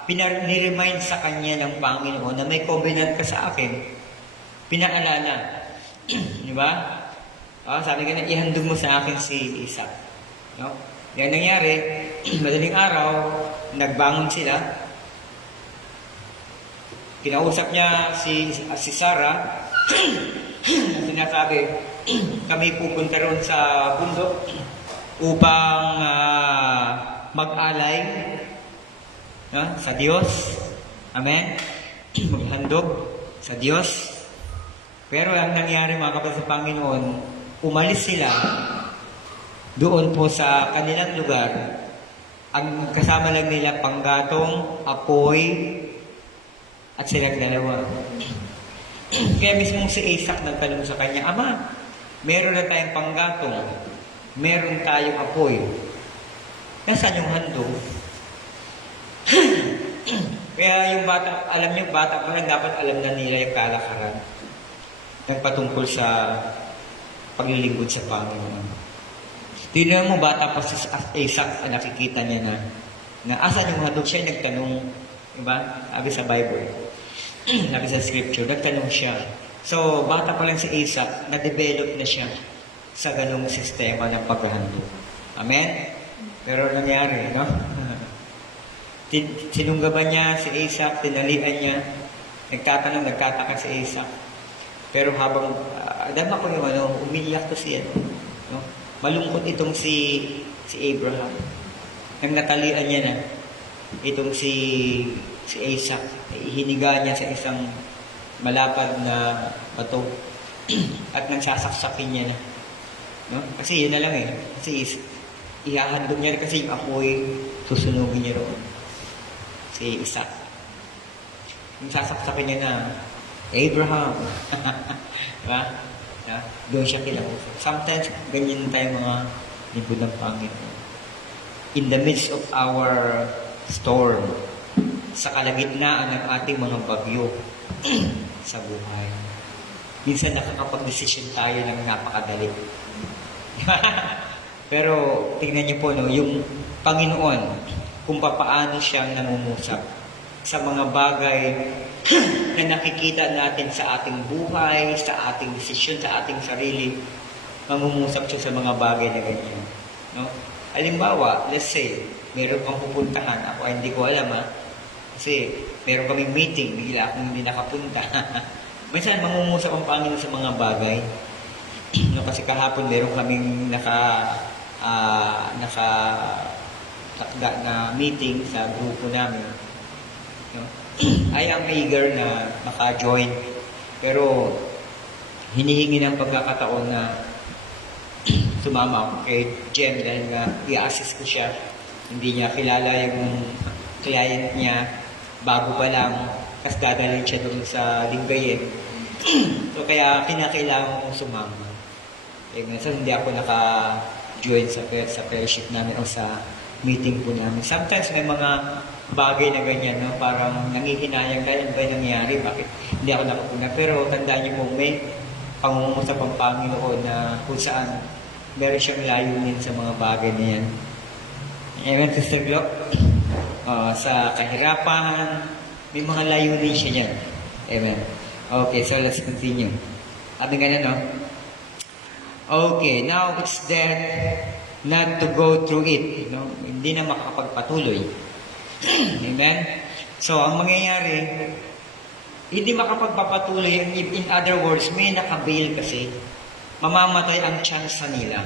pinaremind sa kanya ng Panginoon na may covenant ka sa akin. Pinaalala. Di ba? Sabi ka na, ihandog mo sa akin si Isaac. No? Yan nangyari, madaling araw, nagbangon sila. Kinausap niya si Sarah. Sinasabi, kami pupunta roon sa bundok upang mag-alay sa Diyos. Amen? Maghandog sa Diyos. Pero ang nangyari mga kapatid sa Panginoon, umalis sila doon po sa kanilang lugar. Ang kasama lang nila panggatong, apoy, at silang dalawa. Kaya mismo si Isaac nagtanong sa kanya, Ama, meron na tayong panggatong, meron tayong apoy. Nasaan yung handog? Kaya yung bata, alam niyo, bata pa lang dapat alam na nila yung kalakaran ng patungkol sa paglilingkod sa Panginoon. Tingnan mo, bata pa si Isaac, nakikita niya na asan yung handog siya, nagtanong, diba? Sabi sa Bible, sabi sa Scripture, nagtanong siya. So, bata pa lang si Isaac, na-develop na siya sa ganung sistema ng paghahandog. Amen? Pero nangyari, no? Sinunggaban niya si Isaac, tinalian niya, nagtataka si Isaac. Pero habang, dama ko yung umiiyak to siya, no? Malungkot itong si Abraham. Nang natalian niya na, itong si Isaac, hiniga niya sa isang malapad na bato at nang sasaksakin niya na. No? Kasi yun na lang Kasi ihahandog niya kasi yung apoy, susunugin niya roon. Si Isaac. Yung sasaksakin niya na, Abraham. Diba? Doon siya kilausap. Sometimes, ganyan tayo mga lingkod ng Panginoon. In the midst of our storm, sa kalagitnaan ng ating mga bagyo sa buhay. Minsan nakakapag-desisyon tayo ng napakadali. Pero tingnan niyo po, yung Panginoon, kung papaano siyang namumusak sa mga bagay na nakikita natin sa ating buhay, sa ating desisyon, sa ating sarili, mamumusak siya sa mga bagay na ganyan. No? Halimbawa, let's say, meron kang pupuntahan, ako hindi ko alam kasi meron kaming meeting, bigla akong hindi nakapunta. Minsan, mangungusap ang Panginoon sa mga bagay. No, kasi kahapon meron kaming nakatakda na meeting sa grupo namin. No? I am eager na maka-join. Pero hinihingi ng pagkakataon na sumama ako kay Jem dahil nga i-assist ko siya. Hindi niya kilala yung client niya, bago pa lang, kasi dadalhin siya doon sa Lingayen. So kaya kinakailangan kong sumama. So hindi ako naka-join sa fellowship namin o sa meeting po namin. Sometimes may mga bagay na ganyan, no? Parang nangihinayang dahil ano ba yung nangyari, bakit hindi ako nakapuna. Pero tandaan niyo po, may pangungusap ang Panginoon na kung saan meron siyang layunin sa mga bagay na yan. Amen, Sister Glo? Sa kahirapan, may mga layunin siya yan. Amen. Okay, so let's continue. Sabi nga na, no? Okay, now it's there not to go through it. No? Hindi na makakapagpatuloy. Amen? So, ang mangyayari, hindi makapagpapatuloy. In other words, may nakabail kasi. Mamamatay ang chance nila.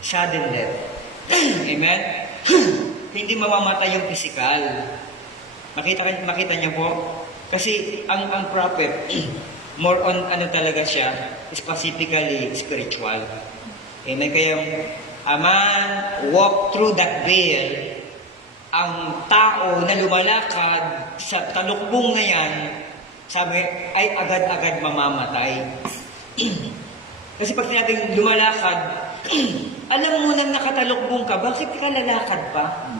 Sudden death. Amen? Hindi mamamatay yung physical. Makita niyo po? Kasi ang prophet, more on ano talaga siya, specifically spiritual. Amen? Kaya, a man walk through that veil, ang tao na lumalakad sa talukbong na yan, sabi, ay agad-agad mamamatay. Kasi pag sinabing lumalakad, alam mo nang nakatalukbong ka, bakit ka lalakad pa?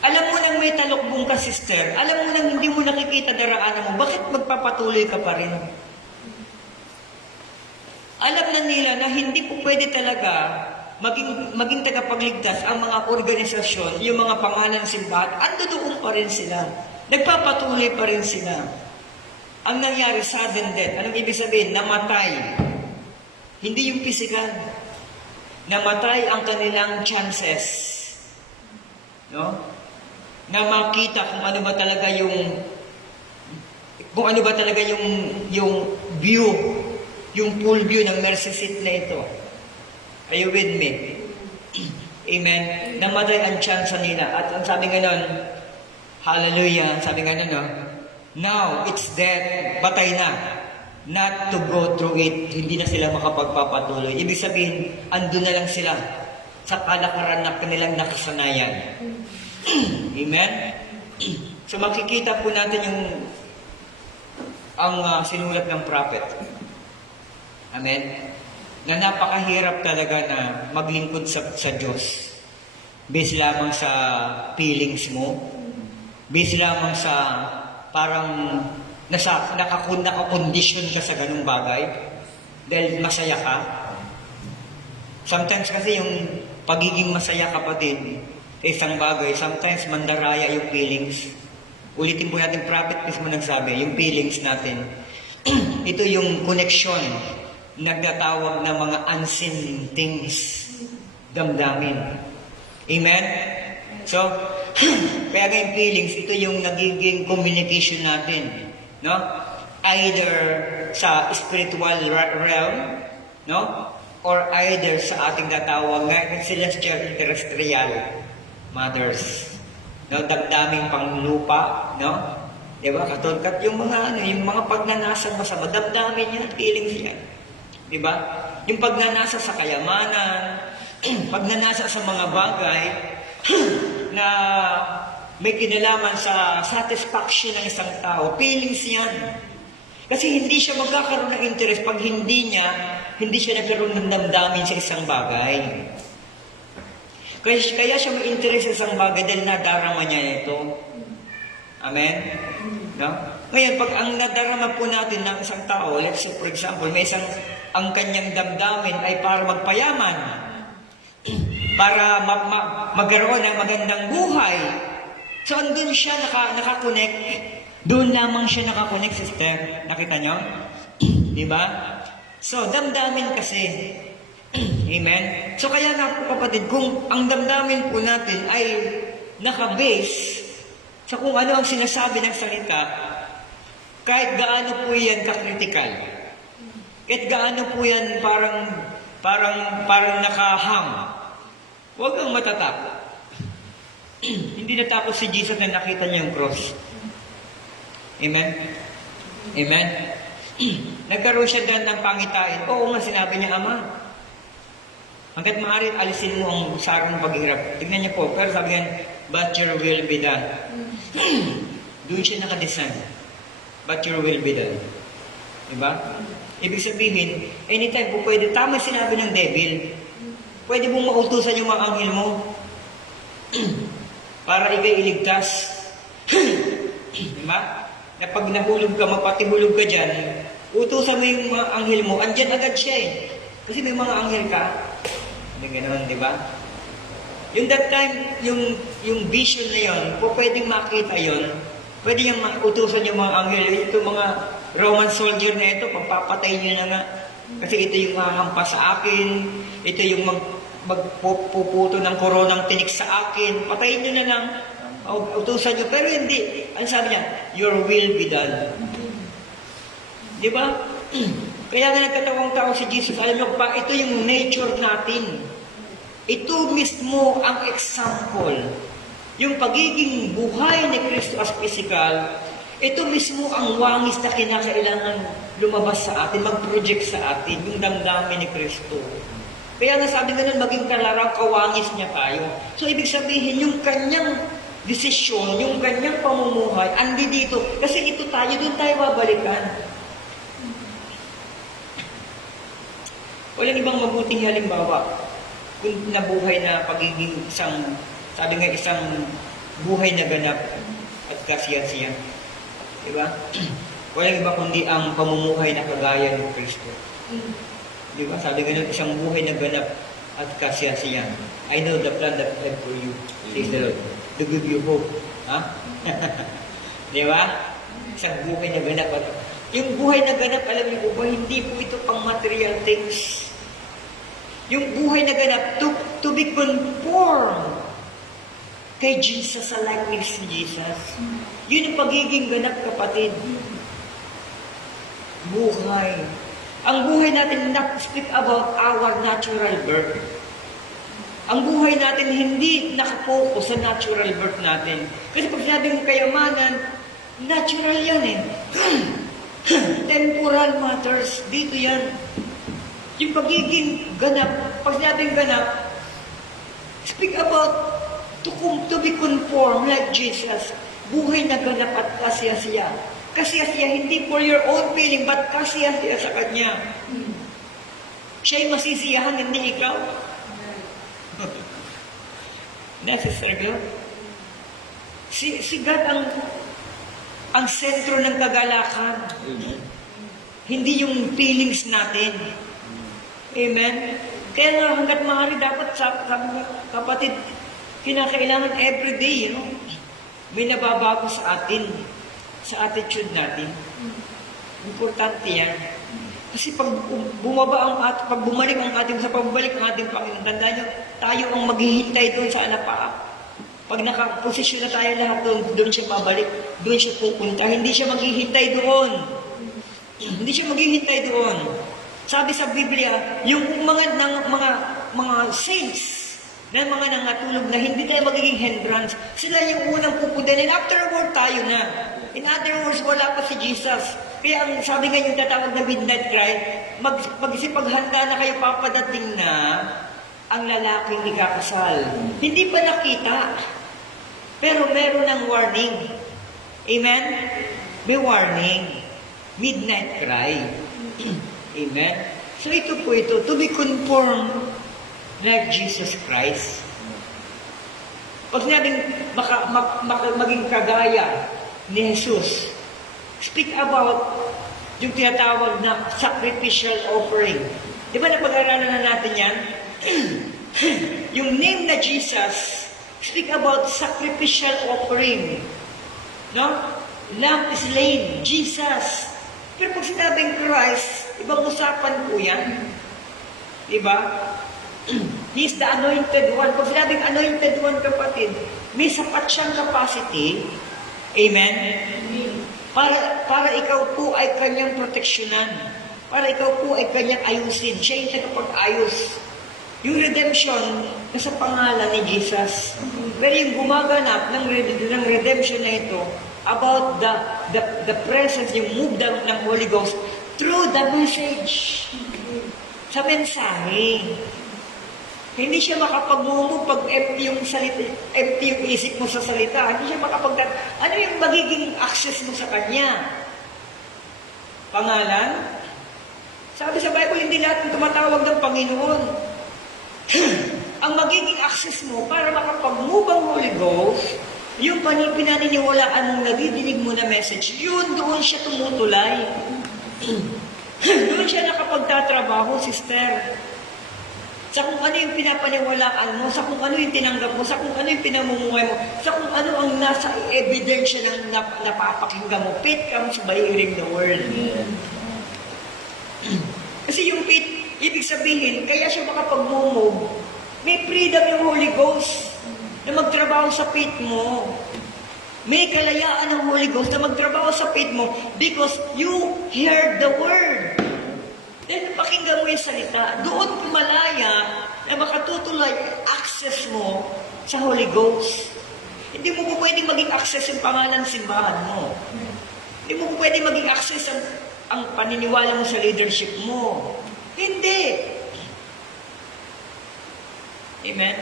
Alam mo nang may talukbong ka, sister, alam mo nang hindi mo nakikita daraanan mo, bakit magpapatuloy ka pa rin? Alam na nila na hindi po pwede talaga maging tagapagligtas ang mga organisasyon, yung mga pangalan simbahan, ando doon pa rin sila. Nagpapatuloy pa rin sila. Ang nangyari, sudden death. Anong ibig sabihin? Namatay. Hindi yung physical. Namatay ang kanilang chances. No? Na makita kung ano ba talaga yung view, yung full view ng mercy seat na ito. Are you with me? Amen. Namatay ang chance nila. At ang sabi nga nun, hallelujah, sabi nga nun, no? Now, it's dead. Patay na. Not to go through it. Hindi na sila makapagpapatuloy. Ibig sabihin, andun na lang sila sa kalakaran na kanilang nakasanayan. Amen? So makikita po natin ang sinulat ng prophet. Amen? Na napakahirap talaga na maglingkod sa Diyos. Based lamang sa feelings mo. Based lamang sa parang nakakondisyon ka sa ganung bagay. Dahil masaya ka. Sometimes kasi yung pagiging masaya ka pa din sa isang bagay, sometimes mandaraya yung feelings. Ulitin po natin, prophet mismo nagsabi, yung feelings natin. Ito yung connection, nagtatawag ng mga unseen things, damdamin. Amen? So, kaya nga yung feelings, ito yung nagiging communication natin. No? Either sa spiritual realm, no? Or either sa ating natawag na celestial terrestrial matters. No? Damdaming panglupa, no? Diba? Katulad yung mga pagnanasa masama, damdamin yan, feelings yan. Diba? Yung pagnanasa sa kayamanan, pagnanasa sa mga bagay na may kinalaman sa satisfaction ng isang tao, feelings yan. Kasi hindi siya magkakaroon ng interest pag hindi siya nagkaroon ng damdamin sa isang bagay. Kaya siya may interest sa isang bagay dahil nadarama niya ito. Amen? No? Ngayon, pag ang nadarama po natin ng isang tao, let's say for example, ang kanyang damdamin ay para magpayaman, para magkaroon ng magandang buhay. So, andun siya nakakonect. Doon lamang siya nakakonect, sister. Nakita nyo? Diba? So, damdamin kasi. Amen? So, kaya nga po kapatid, kung ang damdamin po natin ay nakabase sa kung ano ang sinasabi ng salita, kahit gaano po yan ka-critical, kahit gaano po yan parang nakahang, huwag kang matatakot. Hindi natakot si Jesus na nakita niya yung cross. Amen? Amen? Nagkaroon siya dyan ng pangitain. Oo nga, sinabi niya, Ama, hanggat maaari, alisin mo ang sarang paghirap. Tignan niya po, pero sabi niya, but your will be done. Doon siya nakadesign. But your will be done. Diba? Ibig sabihin, anytime po pwede, tama sinabi ng devil, pwede mong mautusan yung mga anghel mo para ikay iligtas. Diba? Na pag nahulog ka, mapatihulog ka dyan, utusan mo yung mga anghel mo, andyan agad siya eh. Kasi may mga anghel ka. May ganoon, di ba? Yung that time, yung vision na yun, kung pwedeng makita yun, pwede yung utusan yung mga anghel. Ito mga Roman soldier na ito, pagpapatay nyo na nga. Kasi ito yung hahampas sa akin, ito yung magpuputo ng koronang tinik sa akin, patayin nyo na lang. Utusan nyo, pero hindi. Ano sabi niya? Your will be done. Di ba? Kaya nga nagkatawang tao si Jesus, alam nyo pa, ito yung nature natin. Ito mismo ang example. Yung pagiging buhay ni Kristo as physical, ito mismo ang wangis na kinakailangan lumabas sa atin, mag-project sa atin, yung damdamin ni Kristo. Kaya nasabi nga nun, maging kalaraw, kawangis niya tayo. So, ibig sabihin, yung kanyang desisyon, yung kanyang pamumuhay, andi dito. Kasi ito tayo, doon tayo babalikan. Walang ibang mabuting halimbawa kung nabuhay na pagiging isang, sabi nga isang buhay na ganap at kasiya-siya. Diba? Walang iba kundi ang pamumuhay na kagaya ng Kristo. Diba? Sabi nga isang buhay na ganap at kasiya-siya. I know the plan that I have for you, says the Lord, to give you hope. Ha? Diba? Isang buhay na ganap. Yung buhay na ganap, alam niyo po ba, hindi po ito pang material things. Yung buhay na ganap, to be conformed kay Jesus, sa likeness ni Jesus. Yun ang pagiging ganap, kapatid. Buhay. Ang buhay natin, not speak about our natural birth. Ang buhay natin hindi nakapokus sa natural birth natin. Kasi pag sinabing kayamanan, natural yan eh. Temporal matters. Dito yan. Yung pagiging ganap, pag sinabing ganap, speak about to be conformed like Jesus. Buhay na ganap at kasiya-siya. Kasiya-siya hindi for your own feeling, but kasiya-siya sa Kanya. Siya'y masisiyahan, hindi ikaw. Necessary. Si God ang sentro ng kagalakan. Hindi yung feelings natin. Amen? Kaya nga hanggat maaari dapat sabi nga, kapatid, kinakailangan everyday, may nababago sa atin, sa attitude natin. Importante yan. Kasi pag bumalik ang ating, sa pagbalik ng ating Panginoon, tandaan nyo, tayo ang maghihintay doon sa anapaa. Pag nakaposisyon na tayo lahat doon siya babalik, doon siya pupunta. Hindi siya maghihintay doon. Hindi siya maghihintay doon. Sabi sa Biblia, yung mga saints, na mga nangatulog na hindi tayo magiging hindrance, sila yung unang pupunta. And afterward, tayo na. In other words, wala pa si Jesus. Kaya ang sabi nga yung tatawag na midnight cry, magsipaghanda na kayo, papadating na ang lalaking ikakasal. Hindi pa nakita. Pero meron ng warning. Amen? May warning. Midnight cry. Amen? So ito po ito, to be conformed like Jesus Christ. Pag sinabing maging kagaya ni Jesus, speak about yung tinatawag na sacrificial offering. Di ba napag-aralan na natin yan? Yung name na Jesus, speak about sacrificial offering. No? Lamb is slain, Jesus. Pero pag sinabing Christ, ibang usapan po yan. Diba? He is the anointed one. Pag sinabing anointed one, kapatid, may sapat siyang capacity. Amen? Para ikaw po ay kanyang proteksyonan. Para ikaw po ay kanyang ayusin. Siya yung tagapag-ayos. Yung redemption, nasa pangalan ni Jesus. Pero yung gumaganap ng redemption na ito, about the presence, yung move ng Holy Ghost, through the message. Sa mensahe. Hindi siya makapag-move pag empty yung salita, empty yung isip mo sa salita. Hindi siya ano yung magiging access mo sa Kanya? Pangalan? Sabi sa Bible, hindi lahat ng tumatawag ng Panginoon. Ang magiging access mo para makapag-move ang Holy Ghost, yung pinaniniwalaan mong nadidinig mo na message, yun, doon siya tumutulay. Doon siya nakapagtatrabaho, sister. Sa kung ano yung pinapaniwalaan mo, sa kung ano yung tinanggap mo, sa kung ano yung pinamumuhay mo, sa kung ano ang nasa ebidensya ng napapakinggan mo, faith comes by hearing the word. Kasi yung faith, ibig sabihin, kaya siya makapag-move, may freedom yung Holy Ghost na magtrabaho sa faith mo. May kalayaan ng Holy Ghost na magtrabaho sa faith mo because you heard the word. Then pakinggan mo yung salita. Doon malaya na makatutuloy access mo sa Holy Ghost. Hindi mo po pwedeng maging access yung pangalan simbahan mo. Hindi mo po pwedeng maging access ang paniniwala mo sa leadership mo. Hindi. Amen?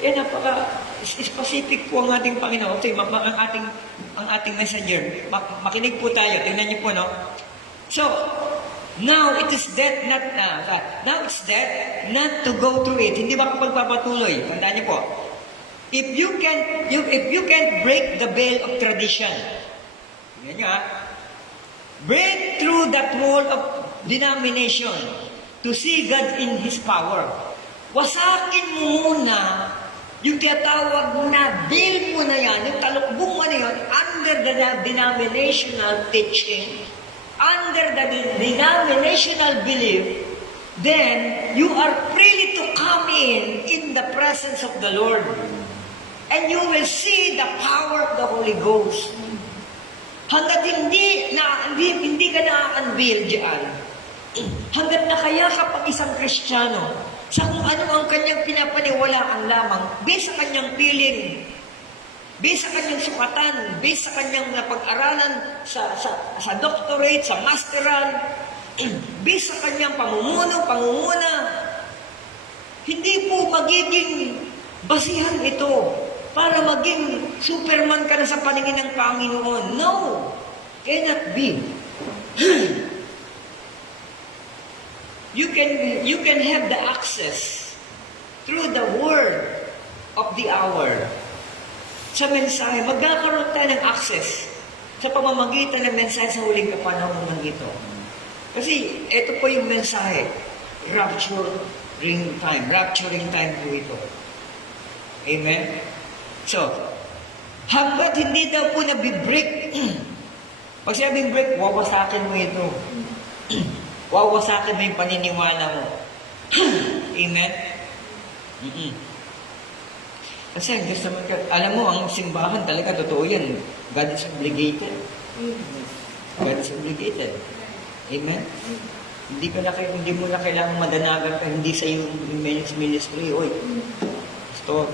Yan, napaka-specific po ang ating Panginoon. Okay, ang ating messenger. Makinig po tayo. Tingnan niyo po, no? So, now it's death not to go through it. Hindi ba pagpapatuloy? Tandaan niyo po. If you can't break the veil of tradition, tingnan niyo, break through that wall of denomination to see God in His power. Wasakin mo muna yung tinatawag na veil mo na yan, yung talukbong mo na yan, under the denominational teaching, under the denominational belief, then you are freely to come in the presence of the Lord. And you will see the power of the Holy Ghost. Hanggat hindi ka na-unveil dyan, hanggat nakayakap ang isang Kristiyano sa kung ano ang kanyang pinapaniwalaan lamang, based sa kanyang feeling, based sa kanyang sukatan, based sa kanyang napag-aralan sa doctorate, sa masteral, based sa kanyang pangunguna, hindi po magiging basihan ito para maging Superman ka na sa paningin ng Panginoon. No! Cannot be. You can have the access through the word of the hour. Sa mensahe, magkakaroon tayo ng access sa pamamagitan ng mensahe sa huling kapanahon ito. Kasi ito po yung mensahe, rapturing time po ito. Amen? So, hanggat hindi daw po nabibreak, pag sinabing break, wawasakin mo ito. Wawasakin mo yung paniniwala mo. Amen? Kasi ang Diyos naman, alam mo, ang simbahan talaga, totoo yan. God is obligated. God is obligated. Amen? Hindi mo na kailangan madanagan ka, hindi sa iyo yung ministry. Oy, pastor,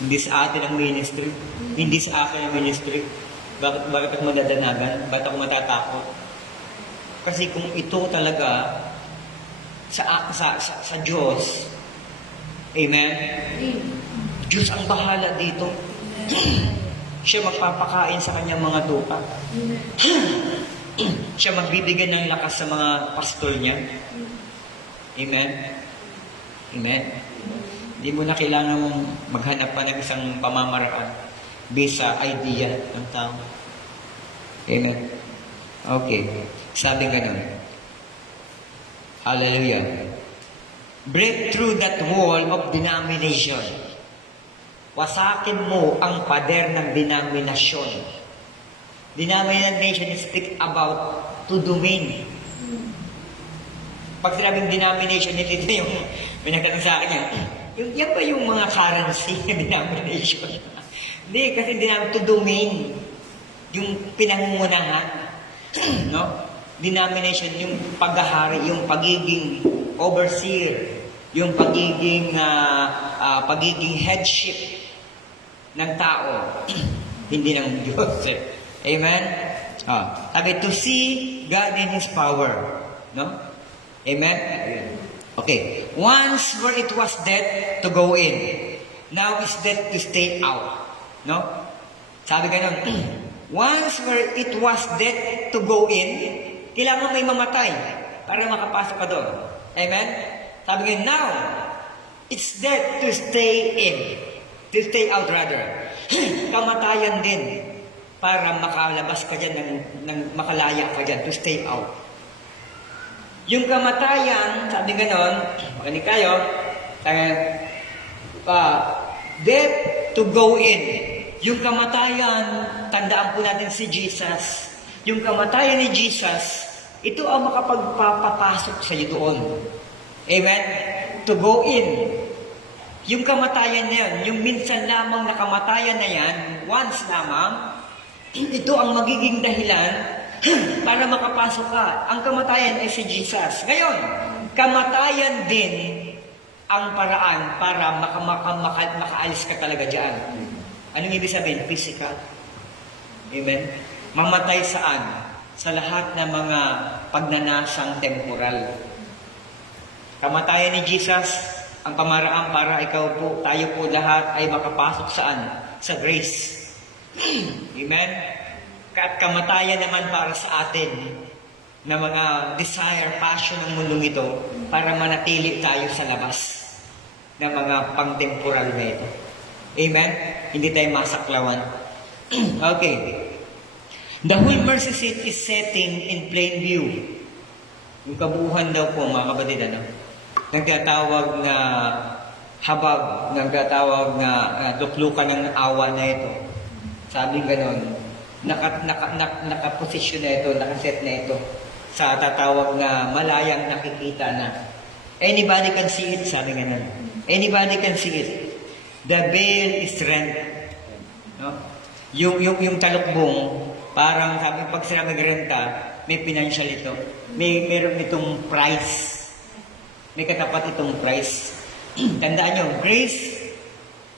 hindi sa atin ang ministry. Hindi sa akin ang ministry. Bakit ako madadanagan? Bakit ako matatakot? Kasi kung ito talaga sa Diyos, amen? Diyos ang bahala dito. Siya magpapakain sa kanyang mga tupa. Siya magbibigay ng lakas sa mga pastor niya. Amen? Amen? Hindi mo na kailangan maghanap pa ng isang pamamaraan based sa idea ng tao. Amen? Okay. Sabi ganun. Hallelujah. Break through that wall of denomination. Wasakin mo ang pader ng denominasyon. Denomination is speak about to domain. Pag sinabing denomination, ito yung may nagtanong sa akin yan ba yung mga currency ng denomination? Hindi, kasi to domain. Yung pinangungunahan. No? Denomination, yung paghahari, yung pagiging overseer, yung pagiging headship ng tao, hindi ng Diyos. Amen? Sabi, to see God in His power. No? Amen? Okay. Once where it was death to go in, now is death to stay out. No? Sabi ganun, once where it was death to go in, kailangan may mamatay para makapasok ka doon. Amen? Sabi ganun, now, it's death to stay in. To stay out rather. Kamatayan din para makalabas ka dyan, makalaya ka dyan, to stay out. Yung kamatayan, sabi ganon, makinig kayo, death to go in. Yung kamatayan, tandaan po natin si Jesus. Yung kamatayan ni Jesus, ito ang makapagpapapasok sa iyo doon. Amen? To go in. Yung kamatayan na yan, yung minsan lamang na kamatayan na yan, once lamang, ito ang magiging dahilan para makapasok ka. Ang kamatayan ay si Jesus. Ngayon, kamatayan din ang paraan para makaalis ka talaga dyan. Anong ibig sabihin? Physical. Amen? Mamatay saan? Sa lahat ng mga pagnanasang temporal. Kamatayan ni Jesus, ang pamaraan para ikaw po, tayo po lahat ay makapasok saan? Sa grace. Amen? At kamatayan naman para sa atin na mga desire, passion ng mundong ito para manatili tayo sa labas ng mga pang-temporal na ito. Amen? Hindi tayo masaklawan. Okay. The whole mercy seat is setting in plain view. Yung kabuuhan daw po, mga kapatid, nagtatawag na habag, nagtatawag na luklukan ng awa na ito. Sabi ganon, nakaposisyon na ito, nakaset na ito sa tatawag na malayang nakikita na. Anybody can see it, sabi ganon. Anybody can see it. The veil is rent. No? Yung talukbong, parang sabi pag sinabi renta, may financial ito. Meron itong price. May katapat itong price. Tandaan nyo, grace,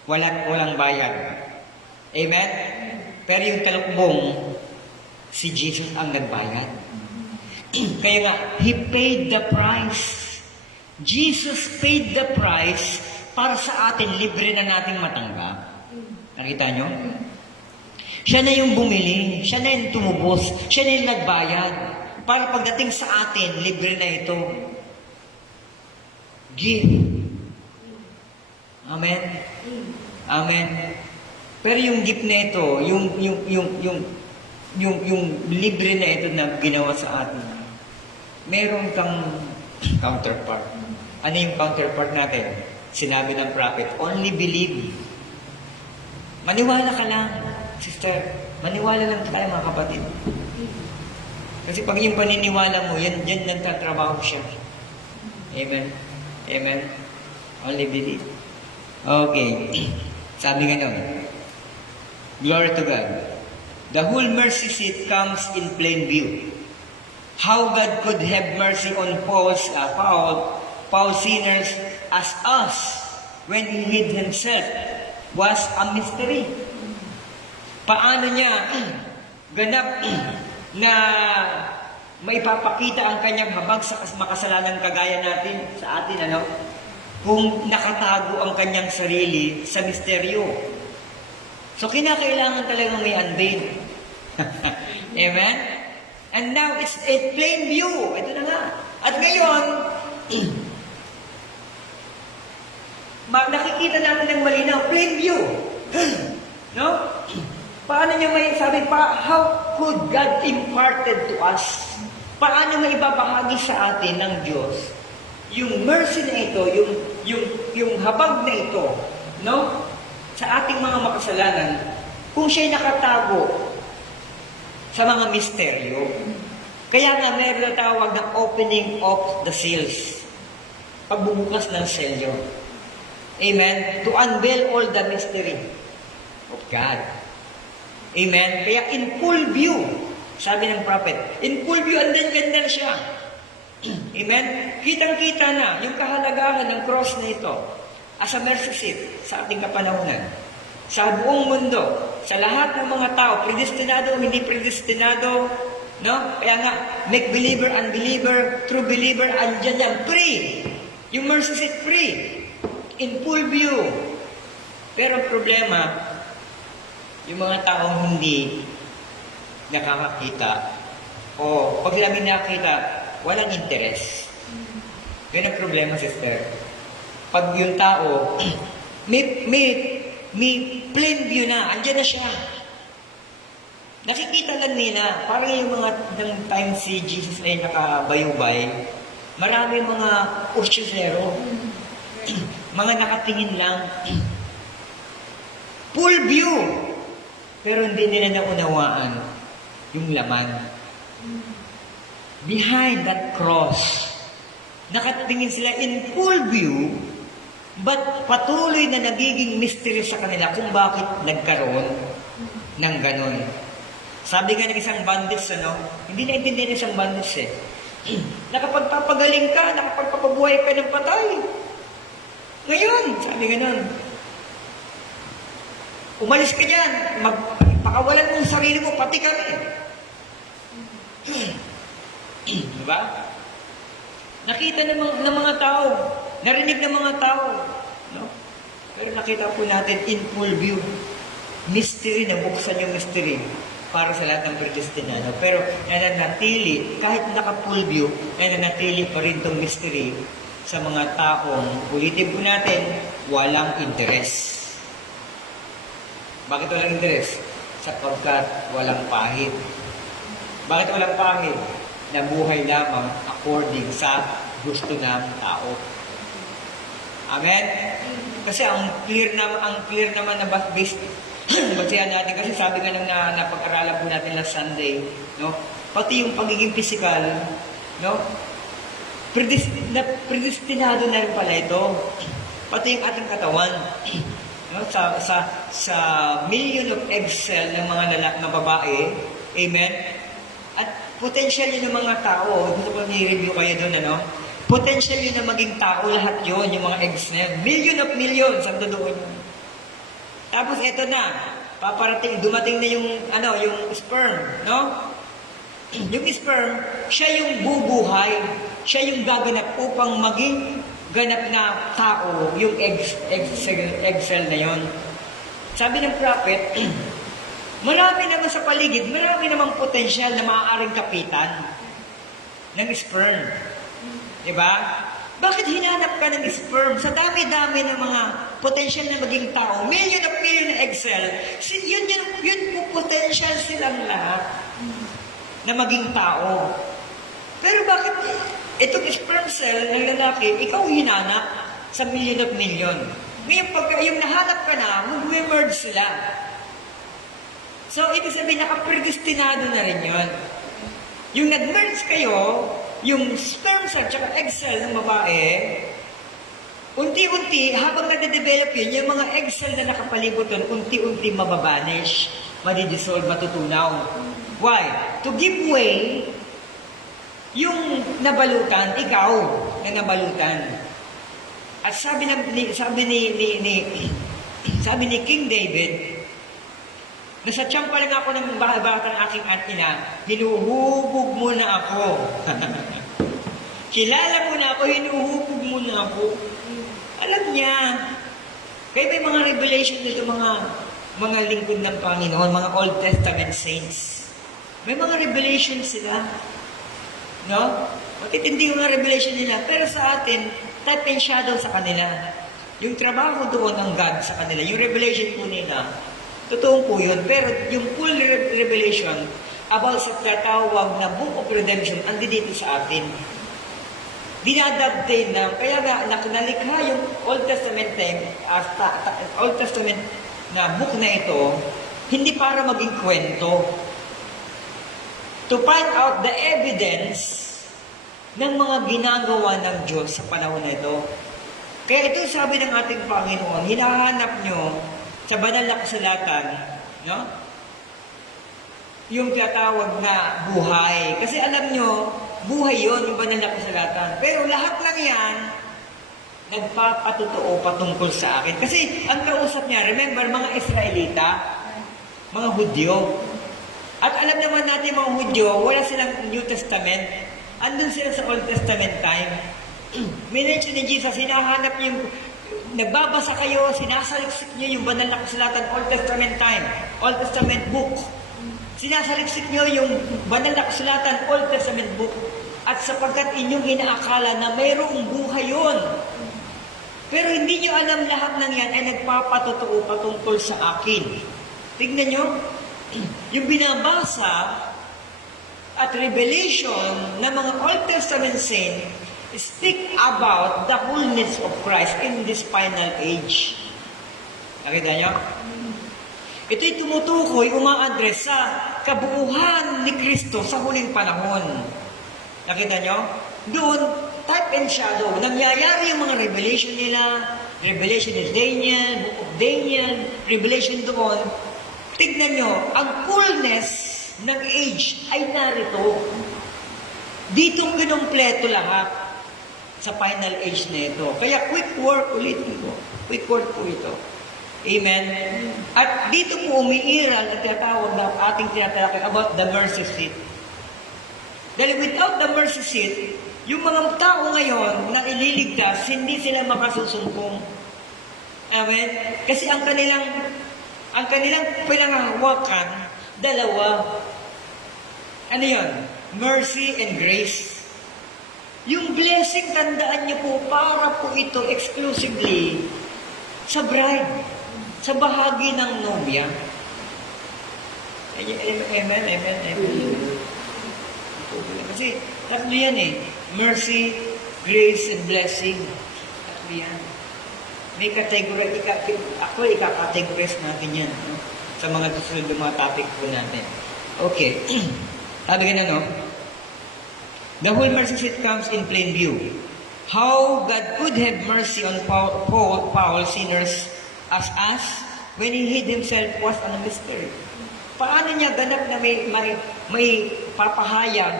walang bayad. Amen? Pero yung talukbong, si Jesus ang nagbayad. Kaya nga, He paid the price. Jesus paid the price para sa atin, libre na nating matanggap. Nakita nyo? Siya na yung bumili, siya na yung tumubos, siya na yung nagbayad. Para pagdating sa atin, libre na ito. Give. Amen? Amen. Pero yung gift na ito, yung libre na ito na ginawa sa atin, meron kang counterpart. Ano yung counterpart natin? Sinabi ng prophet, only believe. Maniwala ka lang, sister. Maniwala lang tayo, mga kapatid. Kasi pag yung paniniwala mo, yan nagtatrabaho siya. Amen. Amen. Only believe. Okay. Sabi nga nun, glory to God. The whole mercy seat comes in plain view. How God could have mercy on Paul sinners as us when He hid Himself was a mystery. Paano niya ganap na maipapakita ang kanyang habag sa makasalanan kagaya natin, sa atin, kung nakatago ang kanyang sarili sa misteryo. So, kinakailangan talagang may unveil. Amen? And now, it's a plain view. Ito na nga. At ngayon, nakikita natin ng malinaw, plain view. No? Paano niya may sabi pa, how could God imparted to us? Paano may ibabahagi sa atin ng Diyos yung mercy na ito, yung habag na ito, no? Sa ating mga makasalanan, kung siya'y nakatago sa mga misteryo. Kaya nga meron na tawag na opening of the seals. Pagbubukas ng selyo. Amen? To unveil all the mystery of God. Amen? Kaya in full view, sabi ng prophet, in full view, and then ganda siya. Amen? Kitang-kita na yung kahalagahan ng cross na ito as a mercy seat sa ating kapanahunan. Sa buong mundo, sa lahat ng mga tao, predestinado o hindi predestinado, No? Kaya nga, make believer, unbeliever, true believer, andyan yan, free. Yung mercy seat free. In full view. Pero ang problema, yung mga taong hindi nakakakita, o pag lang nakakita, walang interest. Yan ang problema, sister. Pag yung tao, may plain view na, andyan na siya. Nakikita lang nila, parang yung mga ng time si Jesus ay nakabayubay, marami mga ursyosero, mga nakatingin lang, full view, pero hindi nila naunawaan yung laman. Behind that cross, nakatingin sila in full view, but patuloy na nagiging mystery sa kanila kung bakit nagkaroon ng ganon. Sabi nga ng isang bandits, hindi naintindihan ng isang bandits nakapagpapagaling ka, nakapagpapabuhay ka ng patay. Ngayon, sabi ganon, umalis ka dyan, pakawalan mo ang sarili mo, pati kami. Diba? Nakita ng mga tao, narinig ng mga tao, no? Pero nakita po natin in full view, mystery, nabuksan yung mystery para sa lahat ng predestinado. Pero nananatili, kahit naka-full view, nananatili pa rin itong mystery sa mga taong, ulitin po natin, walang interest. Bakit walang interest? Sapagkat walang pahid. Bakit walang pahid? Nabuhay lamang according sa gusto ng tao. Amen? Kasi ang clear naman na based basihan natin, kasi sabi nga nang napag-aralan po natin last Sunday, no? Pati yung pagiging physical, no? Predestinado na rin pala ito. Pati yung ating katawan, no? Sa million of egg cell ng mga babae, amen? At potential yun ng mga tao, gusto ko ni-review kayo doon, potential yun na maging tao, lahat yun, yung mga eggs na yun. Million of millions ang doon yun. Tapos eto na, dumating na yung sperm, no? Yung sperm, siya yung bubuhay, siya yung gaganap upang maging ganap na tao, yung egg cell na yon. Sabi ng prophet, marami naman sa paligid, marami namang potensyal na maaaring kapitan ng sperm. Diba? Bakit hinanap ka ng sperm? Sa dami-dami ng mga potential na maging tao, million na egg cell, yun po potential silang lahat na maging tao. Pero bakit itong sperm cell ng lalaki, ikaw hinanap sa million. Ngayon, pag yung nahanap ka na, mag-emerge sila. So, ibig sabihin, nakapredestinado na rin yun. Yung nag-merge kayo, yung sperm cell at egg cell ng babae, unti-unti, habang nade-develop yun, yung mga egg cell na nakapalibot doon, unti-unti mababanish, madidissolve, matutunaw. Why? To give way, yung nabalutan, ikaw na nabalutan. At sabi ni King David, nasa tiyan pa lang ako ng bata ng aking ina, hinuhubog mo na ako. Kilala mo na ako, hinuhubog mo na ako. Alam niya. Kaya may mga revelation nito, mga lingkod ng Panginoon, mga Old Testament saints. May mga revelation sila. No? Matitindi yung mga revelation nila. Pero sa atin, type and shadow sa kanila. Yung trabaho doon ng God sa kanila, yung revelation po nila, totoo po yun. Pero yung full revelation about sa tatawag na Book of Redemption, andi dito sa atin. Dinadagday na, kaya nalikha yung Old Testament Old Testament na book na ito, hindi para maging kwento. To find out the evidence ng mga ginagawa ng Diyos sa panahon na ito. Kaya ito sabi ng ating Panginoon, hinahanap nyo sa banal na kasulatan, no? Yung tinatawag na buhay. Kasi alam nyo, buhay yon yung banal na kasulatan. Pero lahat lang yan, nagpapatotoo patungkol sa akin. Kasi ang kausap niya, remember, mga Israelita, mga Hudyo. At alam naman natin mga Hudyo, wala silang New Testament. Andun sila sa Old Testament time. Minention ni Jesus, hinahanap niyo yung, nagbabasa kayo, sinasaliksik niyo yung banal na kasulatan, Old Testament time, Old Testament book. Sinasaliksik niyo yung banal na kasulatan, Old Testament book. At sapagkat inyong inaakala na mayroong buhay yun. Pero hindi niyo alam lahat ng yan ay nagpapatotoo patungkol sa akin. Tignan niyo, yung binabasa at revelation ng mga Old Testament saints speak about the fullness of Christ in this final age. Nakita niyo? Ito'y tumutukoy, uma-address sa kabuuhan ni Kristo sa huling panahon. Nakita niyo? Doon, type and shadow, nangyayari yung mga revelation nila, revelation ni Daniel, book of Daniel, revelation doon. Tignan nyo, ang fullness ng age ay narito. Ditong kinumpleto lahat sa final age na ito. Kaya quick work ulit ito. Quick work po ito. Amen? At dito po umiiral at tinatawag na ating tinatalakay about the mercy seat. Dahil without the mercy seat, yung mga tao ngayon na ililigtas, hindi sila makasusumpong. Amen? Kasi ang kanilang pinangahawakan, dalawa. Ano yun? Mercy and grace. Yung blessing, tandaan niyo po, para po ito exclusively sa bride, sa bahagi ng nobya. Amen, amen, amen. Kasi tatlo yan eh. Mercy, grace, and blessing. Tatlo yan. May category, actually, ika-categorize natin yan. No? Sa mga susunod ng mga topic po natin. Okay. Sabi ka na, no? The whole mercy seat comes in plain view. How God could have mercy on Paul, sinners as us, when He hid Himself was a mystery. Paano niya ganap na may papahayag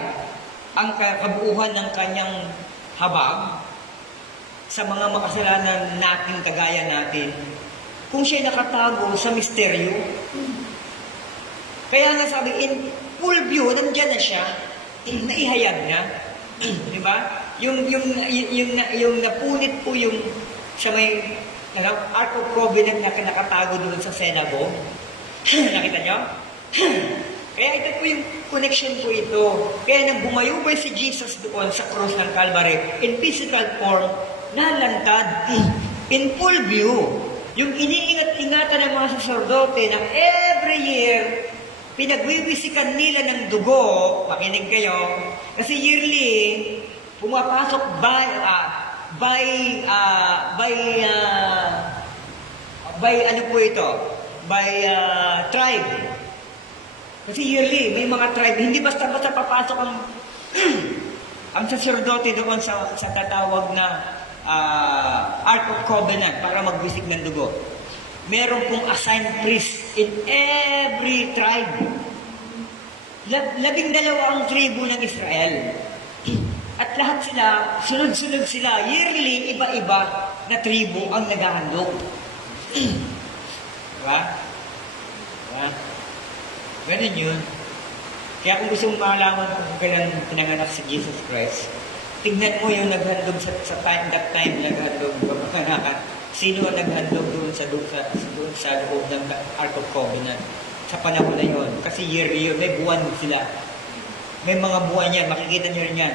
ang kabuuhan ng kanyang habag sa mga makasalanan natin, kagaya natin, kung siya nakatago sa misteryo? Kaya nga sabi, in full view, nandiyan na siya, naihayag na. Di ba? Yung napunit po yung sa may Ark of Covenant na nakatago doon sa synagogue. Nakita niyo? Kaya ito po yung connection po ito. Kaya nang bumayubay si Jesus doon sa cross ng Calvary, in physical form, nalantad, in full view. Yung iniingat-ingatan ng mga sacerdote na every year, pinagwiwisikan nila ng dugo, makinig kayo, kasi yearly, pumapasok by ano po ito? By tribe. Kasi yearly, may mga tribe, hindi basta-basta papasok ang ang sacerdote doon sa tatawag na Ark of Covenant para magwisik ng dugo. Meron pong assigned priest in every tribe. 12 ang tribu ng Israel. At lahat sila, sunod-sunod sila, yearly, iba-iba na tribu ang naghahandog. Diba? Diba? Ganun yun. Kaya kung gusto mong malaman kung kailan pinanganak si Jesus Christ, tignan mo yung naghandog sa that time naghandog kapanganakan. Sino ang naghandog doon sa loob ng Ark of Covenant? Sa panahon na yun. Kasi yearly yun, may buwan sila. May mga buwan yan, makikita nyo rin yan.